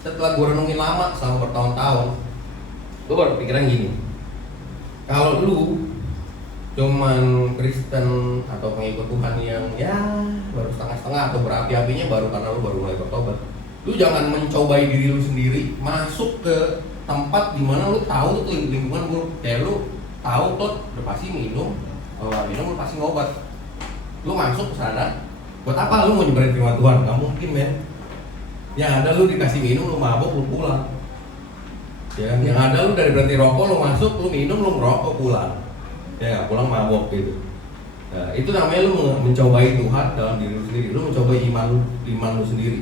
setelah gue renungin lama selama bertahun-tahun, gue baru pikiran gini, kalau lu cuman Kristen atau pengikut Tuhan yang ya baru setengah-setengah atau berapi-apinya baru karena lu baru mulai bertobat, lu jangan mencobai diri lu sendiri masuk ke tempat di mana lu tahu itu lingkungan buruk. Kayak lu tahu tuh udah pasti minum lu pasti ngobat, lu masuk ke sana buat apa? Lu mau nyebarin firman Tuhan? Gak mungkin men. Yang ada lu dikasih minum, lu mabok, lu pulang. Ya, yang ada lu dari berhenti rokok, lu masuk, lu minum, lu merokok, pulang. Ya, pulang mabok gitu. Nah, itu namanya lu mencobai Tuhan dalam diri lu sendiri. Lu mencobai iman lu sendiri.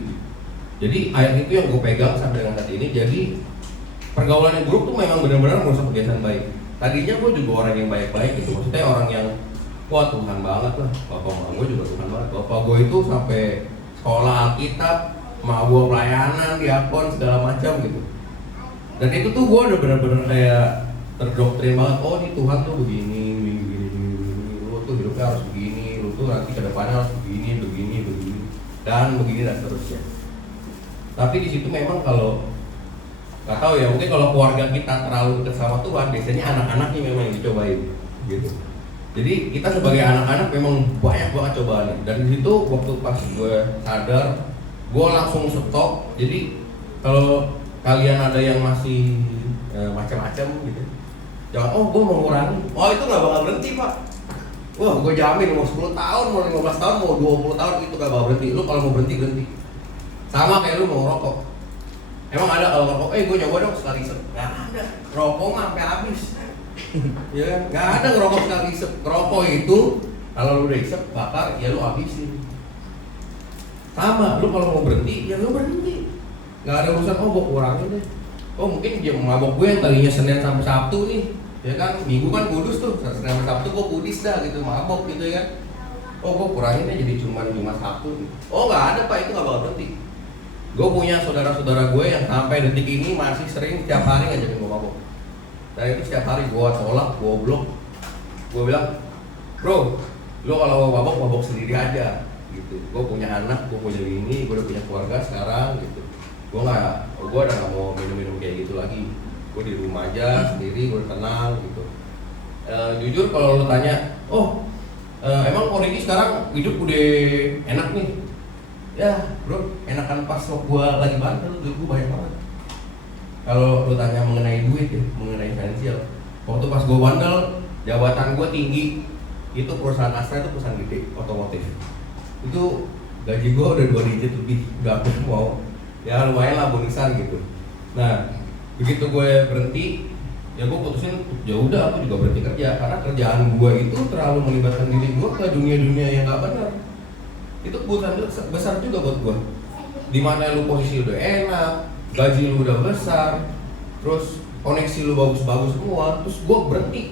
Jadi ayat itu yang gue pegang sampai dengan saat ini. Jadi pergaulan yang buruk tuh memang benar-benar merusak kebiasaan baik. Tadinya gue juga orang yang baik-baik gitu. Maksudnya orang yang wah Tuhan banget lah. Bapak mama gue juga Tuhan banget. Bapak gue itu sampai sekolah Alkitab, mau gue pelayanan, diakon segala macam gitu. Dan itu tuh gue udah benar-benar kayak terdoktrin banget. Oh ini Tuhan tuh begini, lu tuh hidupnya harus begini, lu tuh nanti kedepannya harus begini, dan seterusnya. Tapi di situ memang kalau nggak tahu ya, mungkin kalau keluarga kita terlalu dekat sama Tuhan, biasanya anak-anaknya memang yang dicobain, gitu. Jadi kita sebagai anak-anak memang banyak banget cobaan. Dan di situ waktu pas gue sadar, gue langsung stop. Jadi kalau kalian ada yang masih macam-macam gitu, jangan gue mau ngurangi. Oh itu nggak bakal berhenti pak. Wah gue jamin mau 10 tahun, mau 15 tahun, mau 20 tahun itu nggak bakal berhenti. Lu kalau mau berhenti. Sama kayak lu mau ngerokok. Emang ada kalau ngerokok, gue nyoba dong sekali isep. Nggak ada. Rokok mah sampai habis. Ya nggak ada ngerokok sekali isep. Ngerokok itu kalau lu udah isep bakar, ya lu habisin. Sama, lu kalau mau berhenti, ya lu berhenti. Nggak ada urusan, gue kurangin deh. Mungkin jam mabok gue yang tadinya Senin sampai Sabtu nih, ya kan, Minggu kan kudus tuh, Senin sampai Sabtu gue kudis dah gitu, mabok gitu ya kan. Gue kurangin aja jadi cuma Jumat Sabtu. Nggak ada pak, itu nggak bakal berhenti. Gue punya saudara-saudara gue yang sampai detik ini masih sering setiap hari ngajakin gue mabok. Dan itu setiap hari gue tolak, gue blok. Gue bilang, bro, lo kalau mabok sendiri aja gitu. Gue punya anak, gue punya bini, gue udah punya keluarga sekarang gitu. Gue udah gak mau minum-minum kayak gitu lagi. Gue di rumah aja sendiri, gue tenang gitu. Jujur kalau lo tanya, emang Ko Riki sekarang hidup udah enak nih? Ya bro, enakan pas gue lagi bandel, duit gue banyak banget. Kalau lo tanya mengenai duit ya, mengenai finansial, waktu pas gue bandel, jabatan gue tinggi. Itu perusahaan Astra, itu perusahaan gede, otomotif. Itu gaji gue udah 2 digit lebih, gak mau. Ya lumayan lah bonusan gitu. Nah begitu gue berhenti, ya gue putusin ya udah aku juga berhenti kerja karena kerjaan gue itu terlalu melibatkan diri gue ke dunia-dunia yang nggak benar. Itu kebutuhan besar juga buat gue. Dimana lu posisi udah enak, gaji lu udah besar, terus koneksi lu bagus-bagus semua, terus gue berhenti.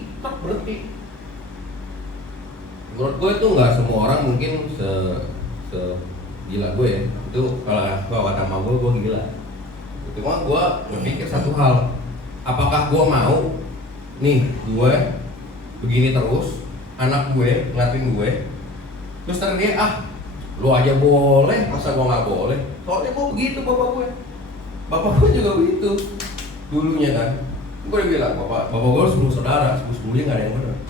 Menurut gue itu nggak semua orang mungkin gila gue ya. Itu kalau kata nama gue gila. Cuma gue berpikir satu hal, apakah gue mau nih gue begini terus, anak gue ngeliatin gue, terus ntar dia lu aja boleh, masa gue nggak boleh? Soalnya gue begitu bapak gue juga begitu dulunya kan. Gue udah bilang bapak gue 10 saudara, 10 nggak ada yang benar.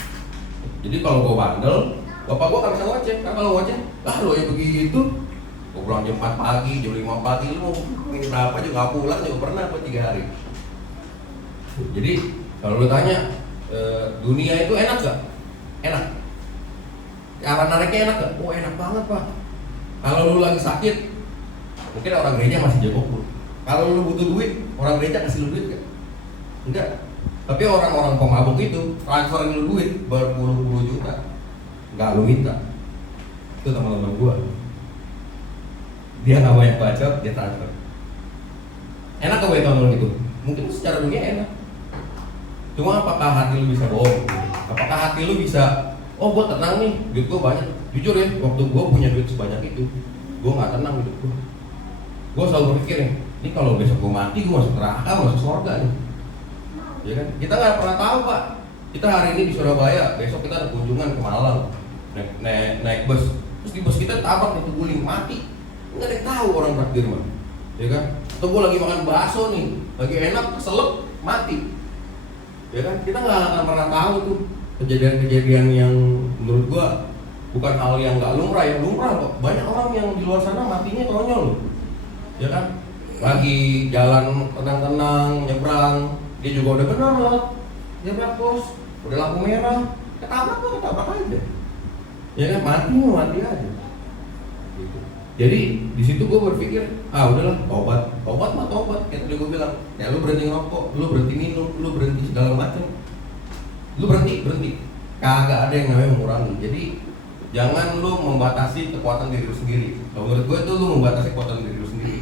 Jadi kalau gue bandel, bapak gue kan bisa ngoceh, kan kalau ngoceh, lu aja begitu. Gue pulang jam 4 pagi, jam 5 pagi, lu mau ini berapa juga nggak pulang juga pernah buat 3 hari. Jadi kalau lu tanya dunia itu enak gak? Enak. Cara nariknya enak gak? Oh enak banget pak. Kalau lu lagi sakit, mungkin orang gereja masih jago pun. Kalau lu butuh duit, orang gereja kasih lu duit gak? Enggak. Tapi orang-orang pemabuk itu transferin lu duit berpuluh-puluh juta, nggak lu minta. Itu teman-teman gua. Dia nggak banyak bacot, dia transfer. Enak gak teman-teman gitu? Mungkin secara dunia enak. Cuma apakah hati lu bisa bohong? Apakah hati lu bisa, oh gua tenang nih, duit gua banyak. Jujur ya, waktu gua punya duit sebanyak itu, gua nggak tenang hidup gua. Gua selalu berpikir nih, ini kalau besok gua mati, gua masuk neraka, masuk surga nih. Ya kan? Kita nggak pernah tahu pak. Kita hari ini di Surabaya, besok kita ada kunjungan ke Malang, naik bus, terus di bus kita tabrak nih, guling mati, nggak ada yang tahu orang traktir mah, ya kan? Atau gue lagi makan bakso nih, lagi enak, keselep, mati, ya kan? Kita nggak akan pernah tahu tuh kejadian-kejadian yang menurut gue bukan hal yang nggak lumrah, yang lumrah kok. Banyak orang yang di luar sana matinya konyol loh, ya kan? Lagi jalan tenang-tenang, nyebrang. Dia juga udah benar loh, dia bos, udah lampu merah, ketabrak aja, ya kan mati aja. Gitu. Jadi di situ gue berpikir, udahlah tobat mah tobat. Kayak tadi gue bilang, ya lu berhenti ngerokok, lu berhenti minum, lu berhenti segala macam, lu berhenti, kagak ada yang namanya mengurangi. Jadi jangan lu membatasi kekuatan diri lu sendiri. Kalau menurut gue itu lu membatasi kekuatan diri lu sendiri.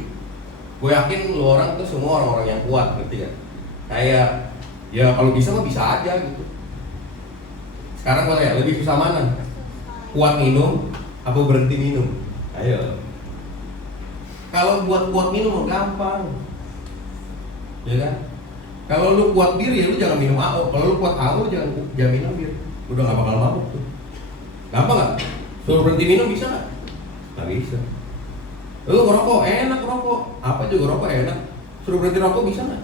Gue yakin lu orang tuh semua orang-orang yang kuat, ngerti kan? Kayak ya kalau bisa mah bisa aja gitu. Sekarang gue tanya, lebih susah mana? Kuat minum apa berhenti minum? Ayo. Kalau buat kuat minum gampang, ya kan? Kalau lu kuat bir ya lu jangan minum AO. Kalau lu kuat AO jangan minum bir. Udah gak bakal mabuk tuh. Gampang gak? Suruh berhenti minum bisa gak? Gak bisa. Lu ngerokok enak ngerokok, apa juga rokok enak. Suruh berhenti rokok bisa gak?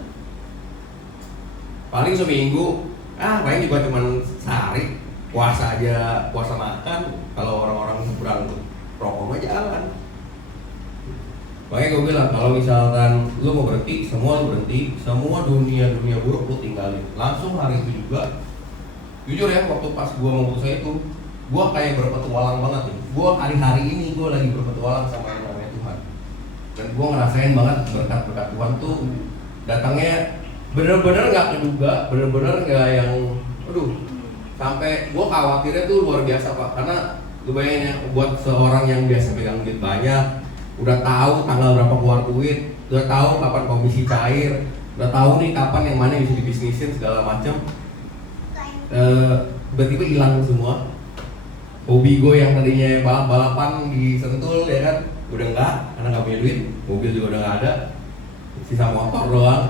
Paling seminggu, paling juga cuma sehari. Puasa aja, puasa makan. Kalau orang-orang kurang rokok mah jalan. Makanya gue bilang, kalau misalkan lu mau berhenti, semua lu berhenti. Semua dunia buruk lu tinggalin. Langsung hari itu juga. Jujur ya, waktu pas gue mau putus itu, gue kayak berpetualang banget nih. Gue hari-hari ini gue lagi berpetualang sama yang namanya Tuhan. Dan gue ngerasain banget berkat-berkat Tuhan tuh datangnya bener-bener gak keduga, bener-bener gak yang sampai gue khawatirnya tuh luar biasa pak. Karena lu bayangin ya, buat seorang yang biasa pegang duit banyak, udah tahu tanggal berapa keluar duit, udah tahu kapan komisi cair, udah tahu nih kapan yang mana bisa dibisnisin segala macem, tiba-tiba hilang semua. Hobi gue yang tadinya balap-balapan di Sentul ya kan, udah enggak, karena gak punya duit, mobil juga udah gak ada, sisa motor doang.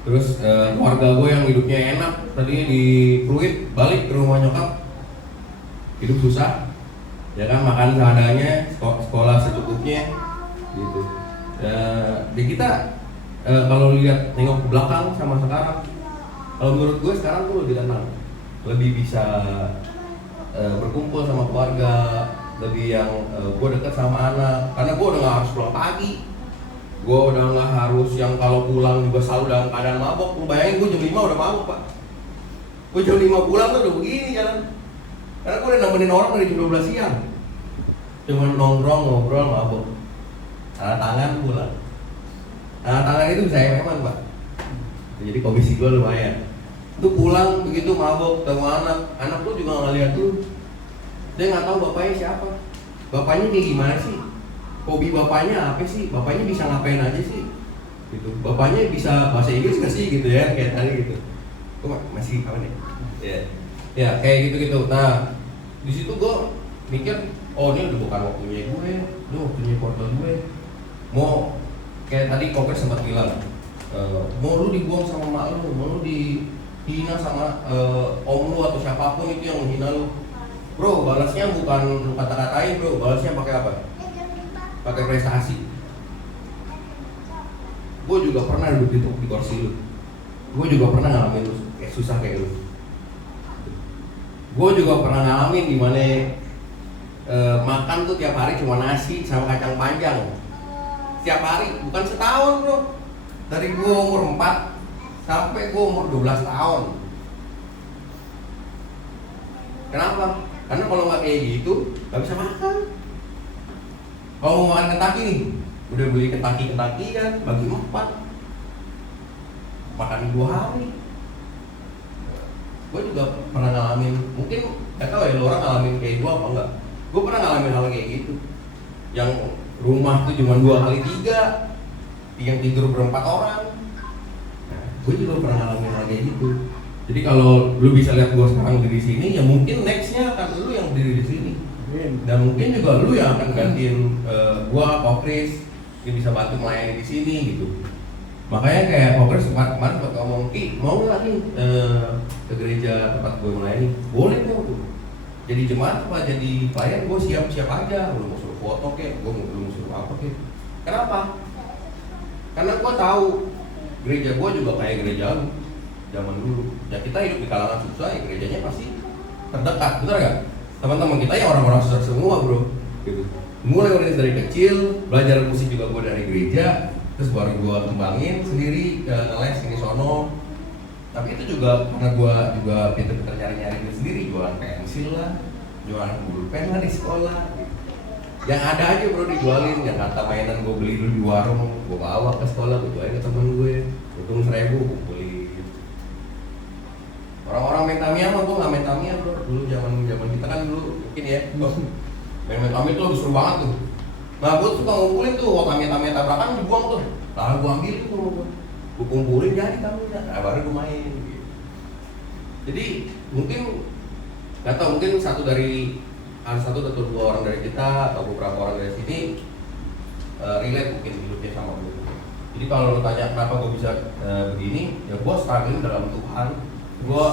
Terus keluarga gue yang hidupnya enak, tadinya di Pluit, balik ke rumah nyokap, hidup susah, ya kan, makan seadanya, sekolah secukupnya, gitu. Jadi kita kalau lihat nengok ke belakang sama sekarang, kalau menurut gue sekarang tuh lebih tenang, lebih bisa berkumpul sama keluarga, lebih yang gue dekat sama anak, karena gue udah gak harus pulang pagi. Gue udah gak harus yang kalau pulang juga selalu dalam keadaan mabok. Lu bayangin gue jam 5 udah mabok pak. Gue jam 5 pulang tuh udah begini jalan. Karena gue udah nemenin orang dari jam 12 siang. Cuma nongkrong, ngobrol, mabok. Tanda tangan pulang. Tanda tangan itu bisa MM-an pak. Jadi komisi gue lumayan. Itu pulang begitu mabok, ketemu anak tuh juga ngeliat tuh. Dia gak tahu bapaknya siapa. Bapaknya kayak gimana sih? Hobi bapaknya apa sih? Bapaknya bisa ngapain aja sih? Gitu. Bapaknya bisa bahasa Inggris nggak sih gitu ya? Kayak tadi gitu. Gue masih apa nih? Ya kayak gitu-gitu. Nah, di situ gue mikir, oh ini udah bukan waktunya gue, ini waktunya keluarga gue. Mau kayak tadi Koper sempat bilang, mau lu dibuang sama mak lu, mau lu dihina sama om lu atau siapapun itu yang menghina lu. Bro, balasnya bukan lu kata-katain bro, balasnya pakai apa? Pakai prestasi. Gue juga pernah duduk di kursi lu. Gue juga pernah ngalamin lu kayak susah kayak lu. Gue juga pernah ngalamin dimana makan tuh tiap hari cuma nasi sama kacang panjang. Tiap hari, bukan setahun bro. Dari gue umur 4 sampai gue umur 12 tahun. Kenapa? Karena kalau nggak kayak gitu, nggak bisa makan. Kalau mau makan Kentucky nih, udah beli Kentucky kan, bagi 4, makan 2 hari. Gue juga pernah ngalamin, mungkin nggak tahu ya lo orang ngalamin kayak gue apa enggak. Gue pernah ngalamin hal kayak gitu, yang rumah tuh cuma 2 kali 3, yang tidur berempat orang. Nah, gue juga pernah ngalamin hal kayak gitu. Jadi kalau lu bisa lihat gue sekarang di sini, ya mungkin nextnya akan lu yang berdiri di sini. Dan mungkin juga lu yang akan gantiin gua, Kokris, yang bisa bantu melayani di sini gitu. Makanya kayak Kokris kemarin sempat ngomong, Ki, mau nggak nih ke gereja tempat gue melayani? Boleh dong. Jadi jemaat apa jadi pelayan, gue siap aja. Lu mau suruh foto kek, gue mau suruh apa kek. Kenapa? Karena gue tahu gereja gue juga kayak gereja lu zaman dulu. Ya kita hidup di kalangan susah, ya gerejanya pasti terdekat, betul nggak? Teman-teman kita ya orang-orang susah semua bro, gitu. Mulai dari kecil, belajar musik juga gue dari gereja, terus baru gue kembangin sendiri, les ini sono. Tapi itu juga karena gue juga pinter-pinter nyari-nyari duit sendiri, jualan pensil lah, jualan pulpen lah di sekolah. Yang ada aja bro dijualin, yang kata mainan gue beli dulu di warung, gue bawa ke sekolah, gue jualin ke temen gue, untung 1.000 gue beli. Orang-orang main Tamiya mah gue nggak main Tamiya bro, dulu zaman kita kan dulu mungkin ya, main Tamiya tuh seru banget tuh. Nah gue suka ngumpulin tuh, waktu Tamiya tabrakan dibuang tuh, lalu gue ambilin tuh, gue kumpulin jadi Tamiya, nah baru gue main. Gitu. Jadi mungkin nggak tahu, mungkin satu atau 2 orang dari kita atau beberapa orang dari sini relate mungkin hidupnya sama gue. Jadi kalau lo tanya kenapa gue bisa begini, ya gue struggling dalam Tuhan. Gue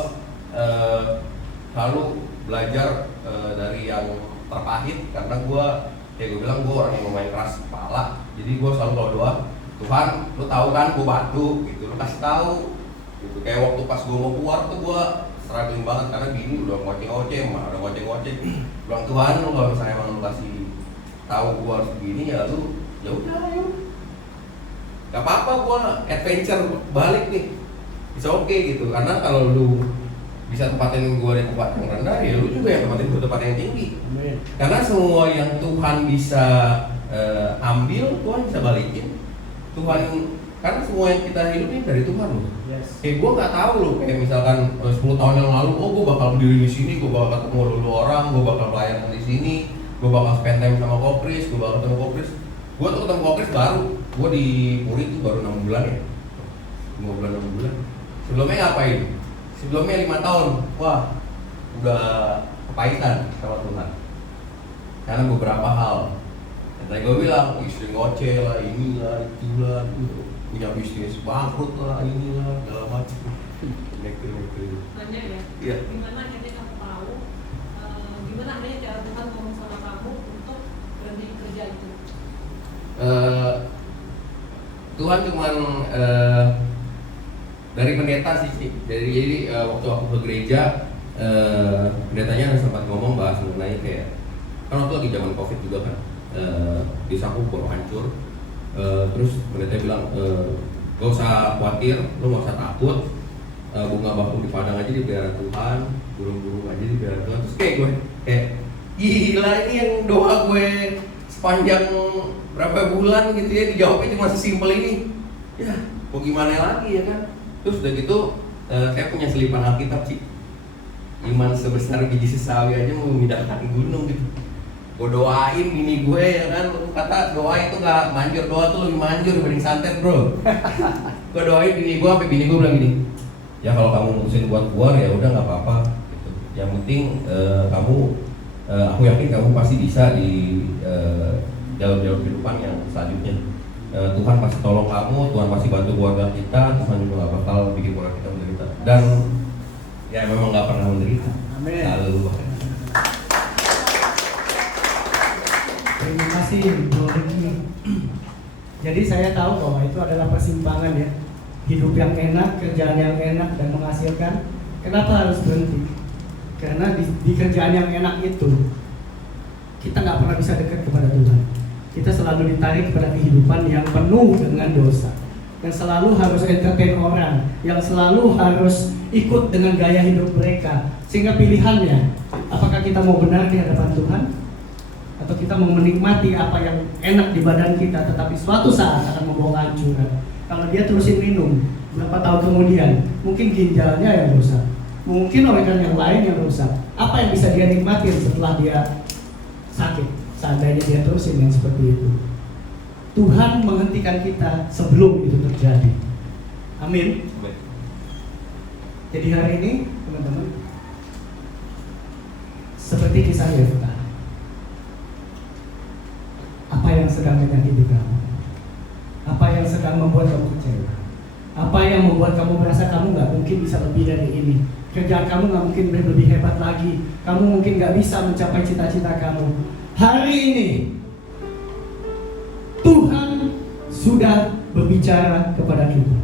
selalu belajar dari yang terpahit, karena gue bilang gue orang yang lumayan keras kepala. Jadi gue selalu kalau doa, Tuhan lu tahu kan gue batu gitu, lu kasih tahu gitu. Kayak waktu pas gue mau keluar tuh gue struggling banget karena gini udah ngoceng bilang Tuhan lu kalau misalnya emang lu kasih tahu gue harus begini, ya lu ya udah ayo, gak apa-apa gue adventure balik nih, bisa oke gitu. Karena kalau lu bisa tempatin gue di tempat yang rendah, ya lu juga yang tempatin gue tempat yang tinggi. Amen. Karena semua yang Tuhan bisa ambil, Tuhan bisa balikin. Tuhan, karena semua yang kita hidup ini dari Tuhan loh. Yes. Gue nggak tahu loh, kayak misalkan 10 tahun yang lalu, oh gue bakal berdiri di sini, gue bakal ketemu dulu orang, gue bakal pelayanan di sini, gue bakal spend time sama Kokris, gue bakal ketemu Kokris. Gue tuh ketemu Kokris baru, gue di Puri tuh baru 6 bulan ya, 6 bulan. Sebelumnya ngapain? Sebelumnya 5 tahun, wah udah kepahitan sama Tuhan. Karena beberapa hal, yang tadi gue bilang, istri ngoceh lah, inilah, itulah, punya bisnis bangkrut lah, inilah, segala macam. Nanya ya, iya. Gimana akhirnya kamu tahu, gimana akhirnya cara Tuhan ngomong sama kamu untuk berhenti kerja itu? Tuhan cuman dari pendeta sih, jadi waktu aku ke gereja, pendetanya sempat ngomong bahas mengenai kayak, kan waktu lagi zaman COVID juga kan, desa aku baru hancur, terus pendeta bilang, gak usah khawatir, lo gak usah takut, bunga bakung di padang aja dipelihara Tuhan, burung-burung aja dipelihara Tuhan. Terus kayak gue, gila ini yang doa gue sepanjang berapa bulan gitu ya, dijawabnya cuma sesimpel ini. Ya, mau gimana lagi ya kan? Terus udah gitu, saya punya selipan Alkitab sih. Iman sebesar biji sesawi aja mau memindahkan gunung gitu. Gue doain bini gue ya kan, kata doa itu gak manjur, doa tuh lebih manjur dibanding santet bro. Gue doain bini gue, sampai bini gue bilang gini, ya kalau kamu mutusin buat keluar ya udah nggak apa-apa. Gitu. Yang penting aku yakin kamu pasti bisa di jalur kehidupan yang selanjutnya. Tuhan pasti tolong kamu, Tuhan pasti bantu keluarga kita, Tuhan juga gak bakal bikin keluarga kita menderita. Dan ya memang gak pernah menderita. Amin. Lalu terima kasih Bro Ricky. Jadi saya tahu bahwa itu adalah persimpangan ya, hidup yang enak, kerjaan yang enak dan menghasilkan. Kenapa harus berhenti? Karena di kerjaan yang enak itu kita nggak pernah bisa dekat kepada Tuhan. Kita selalu ditarik kepada kehidupan yang penuh dengan dosa, yang selalu harus entertain orang, yang selalu harus ikut dengan gaya hidup mereka. Sehingga pilihannya, apakah kita mau benar di hadapan Tuhan, atau kita mau menikmati apa yang enak di badan kita, tetapi suatu saat akan membawa kehancuran. Kalau dia terusin minum, berapa tahun kemudian, mungkin ginjalnya yang rusak, mungkin organ yang lain yang rusak. Apa yang bisa dia nikmatin setelah dia sakit, seandainya dia terusin yang seperti itu? Tuhan menghentikan kita sebelum itu terjadi. Amin. Jadi hari ini, teman-teman, seperti kisah Yefta, apa yang sedang menyakiti kamu? Apa yang sedang membuat kamu kecewa? Apa yang membuat kamu merasa kamu nggak mungkin bisa lebih dari ini? Kerjaan kamu nggak mungkin lebih hebat lagi. Kamu mungkin nggak bisa mencapai cita-cita kamu. Hari ini Tuhan sudah berbicara kepada kita.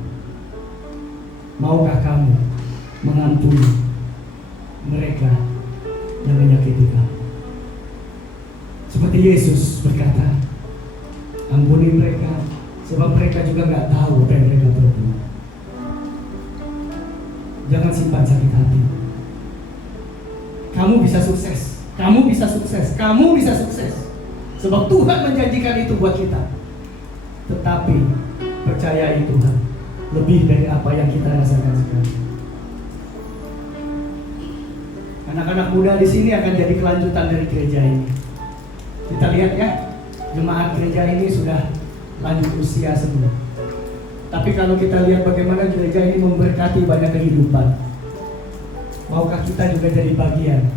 Maukah kamu mengampuni mereka yang menyakiti kamu? Seperti Yesus berkata, ampuni mereka, sebab mereka juga nggak tahu apa yang mereka berbuat. Jangan simpan sakit hati. Kamu bisa sukses, kamu bisa sukses, kamu bisa sukses. Sebab Tuhan menjanjikan itu buat kita. Tetapi percayai Tuhan lebih dari apa yang kita rasakan sekarang. Anak-anak muda di sini akan jadi kelanjutan dari gereja ini. Kita lihat ya, jemaat gereja ini sudah lanjut usia semua. Tapi kalau kita lihat bagaimana gereja ini memberkati banyak kehidupan, maukah kita juga jadi bagian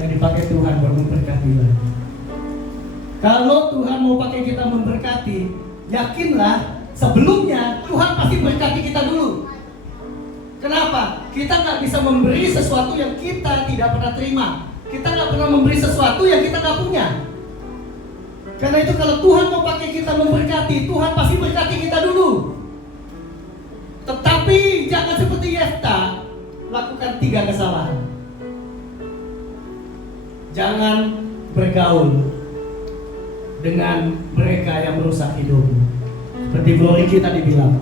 yang dipakai Tuhan buat memberkati lagi? Kalau Tuhan mau pakai kita memberkati, yakinlah sebelumnya Tuhan pasti berkati kita dulu. Kenapa? Kita nggak bisa memberi sesuatu yang kita tidak pernah terima. Kita nggak pernah memberi sesuatu yang kita nggak punya. Karena itu kalau Tuhan mau pakai kita memberkati, Tuhan pasti berkati kita dulu. Tetapi jangan seperti Yefta, lakukan 3 kesalahan. Jangan bergaul dengan mereka yang merusak hidupmu. Seperti Glory kita dibilang,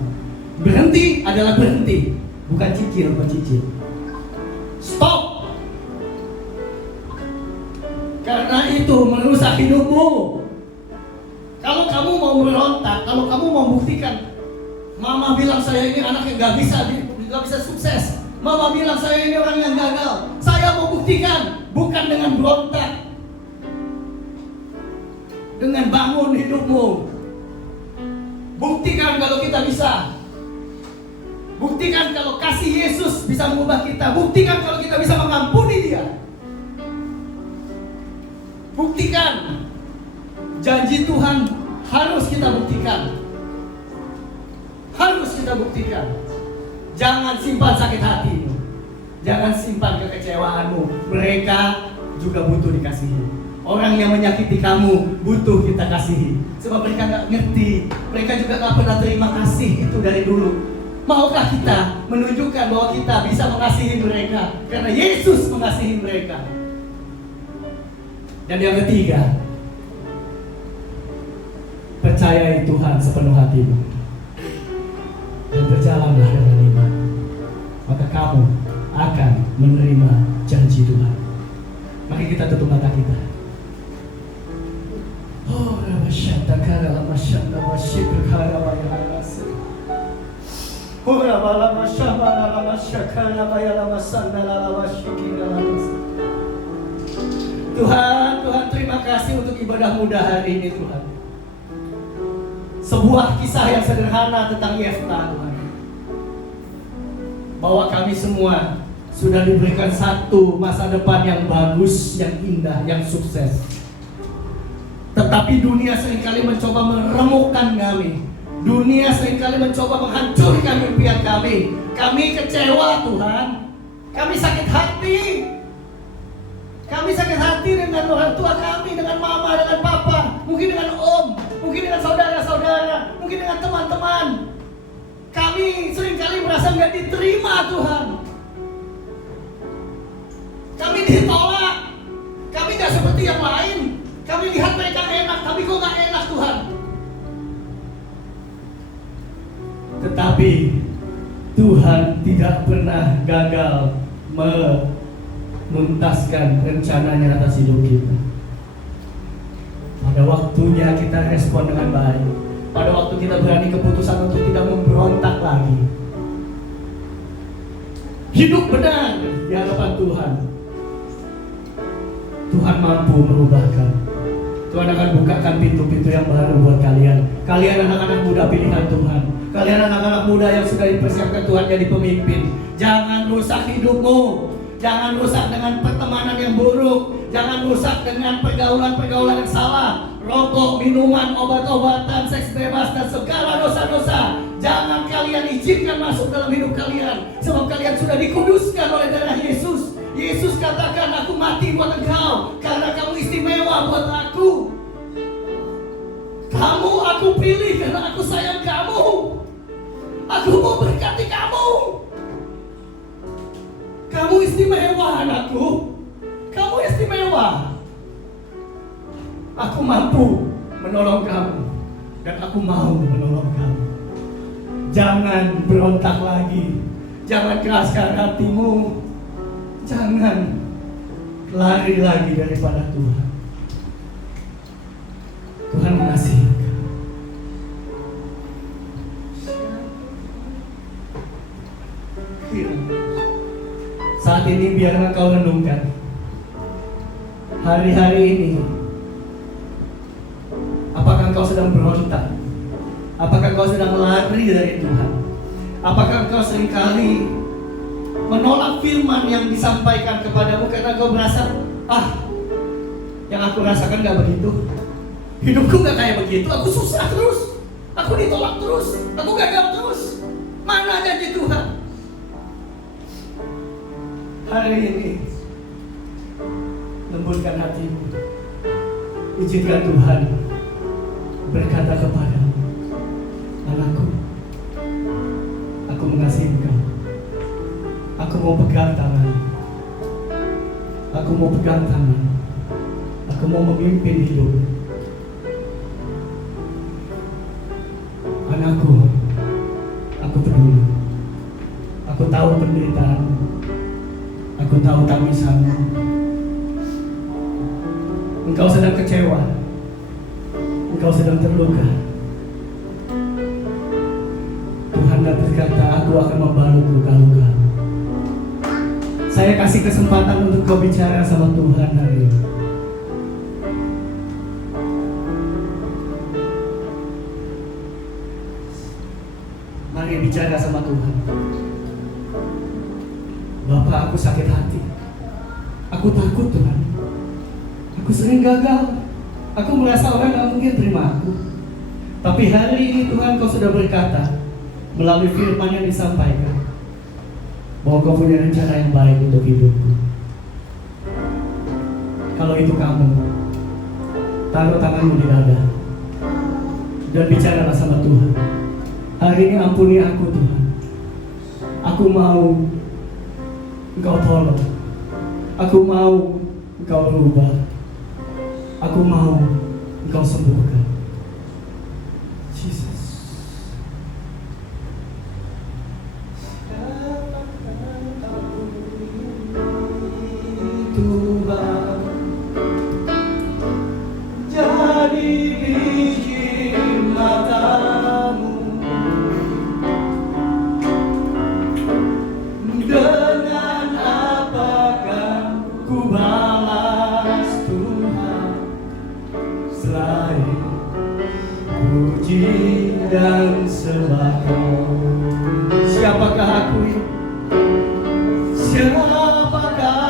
berhenti adalah berhenti, bukan cicil. Stop. Karena itu merusak hidupmu. Kalau kamu mau berontak, kalau kamu mau buktikan, Mama bilang saya ini anak yang gak bisa sukses. Mama bilang saya ini orang yang gagal. Saya mau buktikan, bukan dengan berontak, dengan bangun hidupmu. Buktikan kalau kita bisa. Buktikan kalau kasih Yesus bisa mengubah kita. Buktikan kalau kita bisa mengampuni dia. Buktikan. Janji Tuhan harus kita buktikan. Harus kita buktikan. Jangan simpan sakit hatimu. Jangan simpan kekecewaanmu. Mereka juga butuh dikasihi. Orang yang menyakiti kamu butuh kita kasihi. Sebab mereka gak ngerti. Mereka juga gak pernah terima kasih itu dari dulu. Maukah kita menunjukkan bahwa kita bisa mengasihi mereka? Karena Yesus mengasihi mereka. Dan yang ketiga, percayai Tuhan sepenuh hatimu dan berjalanlah dengan iman, maka kamu akan menerima janji Tuhan. Mari kita tutup mata kita. Oh, rabasyattakara lamasyanda wasyikara wayaharasa. Oh, rabalamasyamana lamasyakara wayalamasanda lalawasyikira lamasa. Tuhan, terima kasih untuk ibadah muda hari ini Tuhan. Sebuah kisah yang sederhana tentang Yefta Tuhan. Bahwa kami semua sudah diberikan satu masa depan yang bagus, yang indah, yang sukses. Tetapi dunia seringkali mencoba meremukkan kami. Dunia seringkali mencoba menghancurkan impian kami. Kami kecewa Tuhan. Kami sakit hati. Kami sakit hati dengan orang tua kami, dengan mama, dengan papa, mungkin dengan om, mungkin dengan saudara-saudara, mungkin dengan teman-teman. Kami seringkali merasa nggak diterima Tuhan. Kami ditolak. Kami nggak seperti yang lain. tidak pernah gagal menuntaskan rencananya atas hidup kita. Pada waktunya kita respon dengan baik. Pada waktu kita berani keputusan untuk tidak memberontak lagi. Hidup benar di hadapan Tuhan. Tuhan mampu merubahkan. Tuhan akan bukakan pintu-pintu yang baru buat kalian. Kalian anak-anak muda pilihan Tuhan. Kalian anak-anak muda yang sudah dipersiapkan Tuhan jadi pemimpin. Jangan rusak hidupmu. Jangan rusak dengan pertemanan yang buruk. Jangan rusak dengan pergaulan-pergaulan yang salah. Rokok, minuman, obat-obatan, seks bebas, dan segala dosa-dosa. Jangan kalian izinkan masuk dalam hidup kalian. Sebab kalian sudah dikuduskan oleh darah Yesus. Yesus katakan, aku mati buat engkau karena kamu istimewa buat aku. Kamu aku pilih karena aku sayang kamu. Aku mau berkati kamu. Kamu istimewa anakku. Kamu istimewa. Aku mampu menolong kamu. Dan aku mau menolong kamu. Jangan berontak lagi. Jangan keraskan hatimu. Jangan lari lagi daripada Tuhan. Tuhan mengasihi engkau. Saat ini biarlah kau renungkan hari-hari ini. Apakah engkau sedang berontak? Apakah engkau sedang lari dari Tuhan? Apakah engkau seringkali menolak firman yang disampaikan kepadamu karena kau merasa, yang aku rasakan gak begitu. Hidupku gak kayak begitu, aku susah terus. Aku ditolak terus, aku gagal terus. Mana janji Tuhan? Hari ini lembutkan hatimu. Izinkan Tuhan berkata kepadamu, anakku, aku mengasihi engkau. Aku mau pegang tangan. Aku mau pegang tangan. Aku mau memimpin hidup. Anakku, aku peduli. Aku tahu penderitaanmu. Aku tahu tangisanmu. Engkau sedang kecewa. Engkau sedang terluka. Tuhan berkata, aku akan membalut luka-luka. Saya kasih kesempatan untuk kau bicara sama Tuhan hari ini. Mari bicara sama Tuhan. Bapak, aku sakit hati. Aku takut Tuhan. Aku sering gagal. Aku merasa orang gak mungkin terima aku. Tapi hari ini Tuhan, kau sudah berkata melalui firman yang disampaikan bahwa kau punya rencana yang baik untuk hidupku. Kalau itu kamu, taruh tanganmu di dada dan bicaralah sama Tuhan. Hari ini ampuni aku Tuhan. Aku mau Engkau tolong. Aku mau Engkau rubah. Aku mau Engkau sembuhkan. Jesus. Tuhan jadi biji matamu, dengan apakah ku balas Tuhan selain puji dan sembah? Siapakah aku ini? Siapakah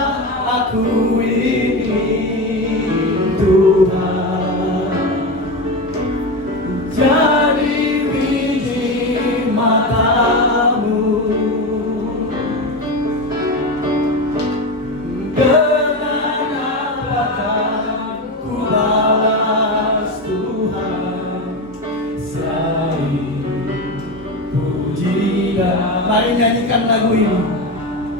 aku ini, Tuhan? Jadi biji matamu, dengan apakah ku balas Tuhan selain puji dan... Mari nyanyikan lagu ini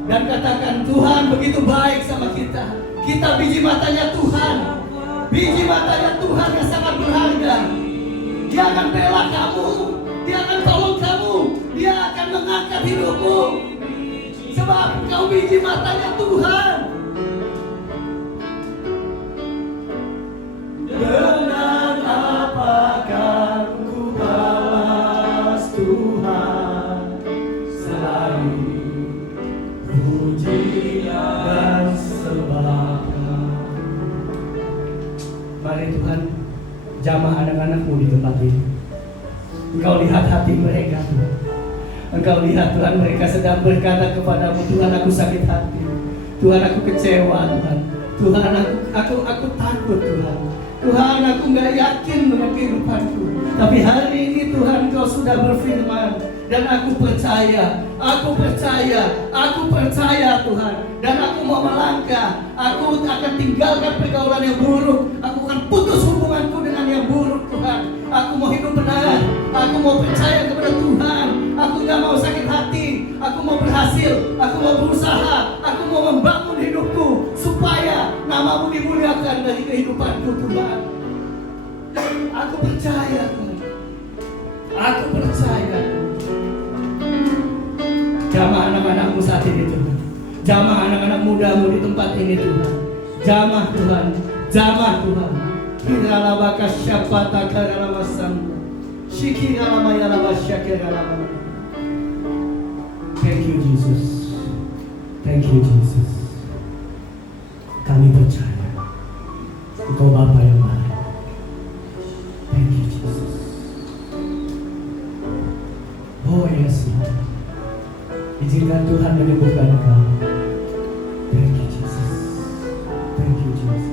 dan katakan, Tuhan begitu baik sama kita. Kita biji matanya Tuhan. Biji matanya Tuhan yang sangat berharga. Dia akan bela kamu. Dia akan tolong kamu. Dia akan mengangkat hidupmu. sebab Engkau biji matanya Tuhan. Dengan apakah ku balas Tuhan selain pujian dan sembah. Mari Tuhan, jamah anak-anak-Mu di tempat ini. Engkau lihat hati mereka Tuhan. Engkau lihat Tuhan, mereka sedang berkata kepadamu, Tuhan aku sakit hati, Tuhan aku kecewa Tuhan, Tuhan aku takut Tuhan, Tuhan aku gak yakin dengan kehidupanku. Tapi hari ini Tuhan Engkau sudah berfirman, dan aku percaya Tuhan, dan aku mau melangkah, aku akan tinggalkan pergaulan yang buruk, aku akan putus hubunganku dengan yang buruk Tuhan. Aku mau hidup benar, aku mau percaya kepada Tuhan, aku gak mau sakit hati, aku mau berhasil, aku mau berusaha, aku mau membangun hidupku supaya nama-Mu dimuliakan dari kehidupanku Tuhan. Aku percaya Tuhan, aku percaya. Jamah anak-anak-Mu saat ini Tuhan, jamah anak-anak muda-Mu di tempat ini Tuhan, jamah Tuhan, jamah Tuhan. Kiralabaka syafata karalamasam, shikiralamayalabasyakiralamam. Thank you Jesus, thank you Jesus. Kami percaya Engkau Bapa yang baik. Thank you Jesus. Oh yes Lord, izinkan Tuhan menyembuhkan Engkau. Thank you Jesus, thank you Jesus.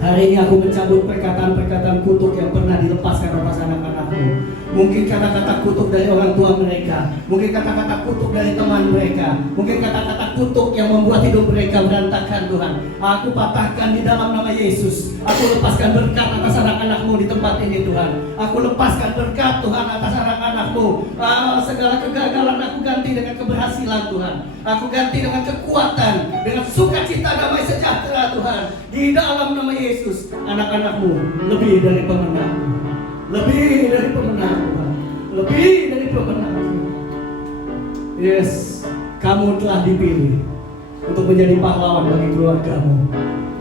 Hari ini aku mencabut perkataan-perkataan kutuk yang pernah dilepaskan atas anak-anak-Mu. Mungkin kata-kata kutuk dari orang tua mereka, mungkin kata-kata kutuk dari teman mereka, mungkin kata-kata kutuk yang membuat hidup mereka berantakan Tuhan. Aku patahkan di dalam nama Yesus. Aku lepaskan berkat atas anak-anak-Mu di tempat ini Tuhan. Aku lepaskan berkat Tuhan atas anak-anak-Mu. Segala kegagalan aku ganti dengan keberhasilan Tuhan. Aku ganti dengan kekuatan, dengan sukacita damai sejahtera Tuhan. Di dalam nama Yesus, anak-anak-Mu lebih dari pemenang. Lebih dari pemenang Tuhan. Lebih dari pemenang Tuhan. Yes, kamu telah dipilih untuk menjadi pahlawan bagi keluargamu.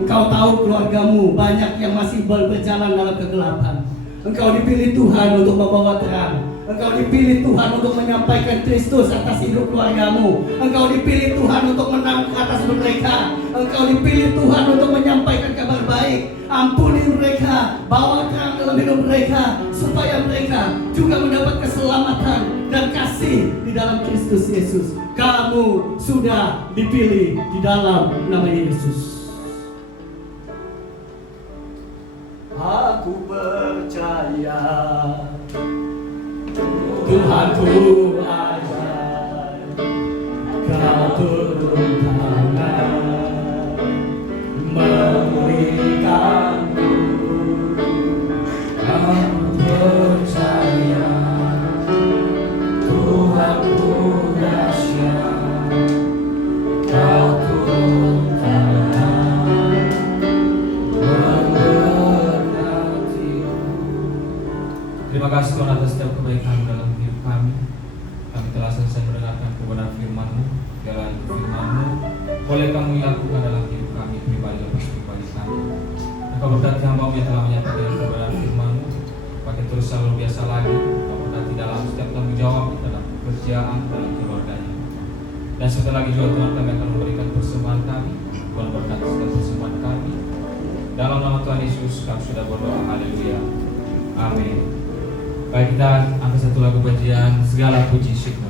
Engkau tahu keluargamu banyak yang masih berjalan dalam kegelapan. Engkau dipilih Tuhan untuk membawa terang. Engkau dipilih Tuhan untuk menyampaikan Kristus atas hidup keluargamu. Engkau dipilih Tuhan untuk menang atas mereka. Engkau dipilih Tuhan untuk menyampaikan kabar baik. Ampuni mereka, bawa terang dalam hidup mereka, supaya mereka juga mendapat keselamatan dan kasih di dalam Kristus Yesus. Kamu sudah dipilih di dalam nama Yesus. Aku percaya Tuhanku ajaib, Kau turun tangan memulihkanku. Aku percaya Tuhanku dahsyat, Kau turun tangan memberkatiku. Terima kasih Tuhan atas setiap kebaikan dalam hidup kami. Kami telah selesai mendengarkan kebenaran firman-Mu. Jalan firman-Mu boleh Kamu lakukan dalam hidup kami pribadi lepas pribadi kami. Engkau berkati hamba-Mu yang telah menyampaikan kebenaran firman-Mu. Pakai terus selalu biasa lagi. Engkau berkati dalam setiap tanggung jawab, dalam pekerjaan, dalam keluarganya. Dan sebentar lagi juga Tuhan kami akan memberikan persembahan kami. Tuhan berkati setiap persembahan kami. Dalam nama Tuhan Yesus kami sudah berdoa. Haleluya. Amin. Baik, kita angkat satu lagu pujian, segala puji syukur.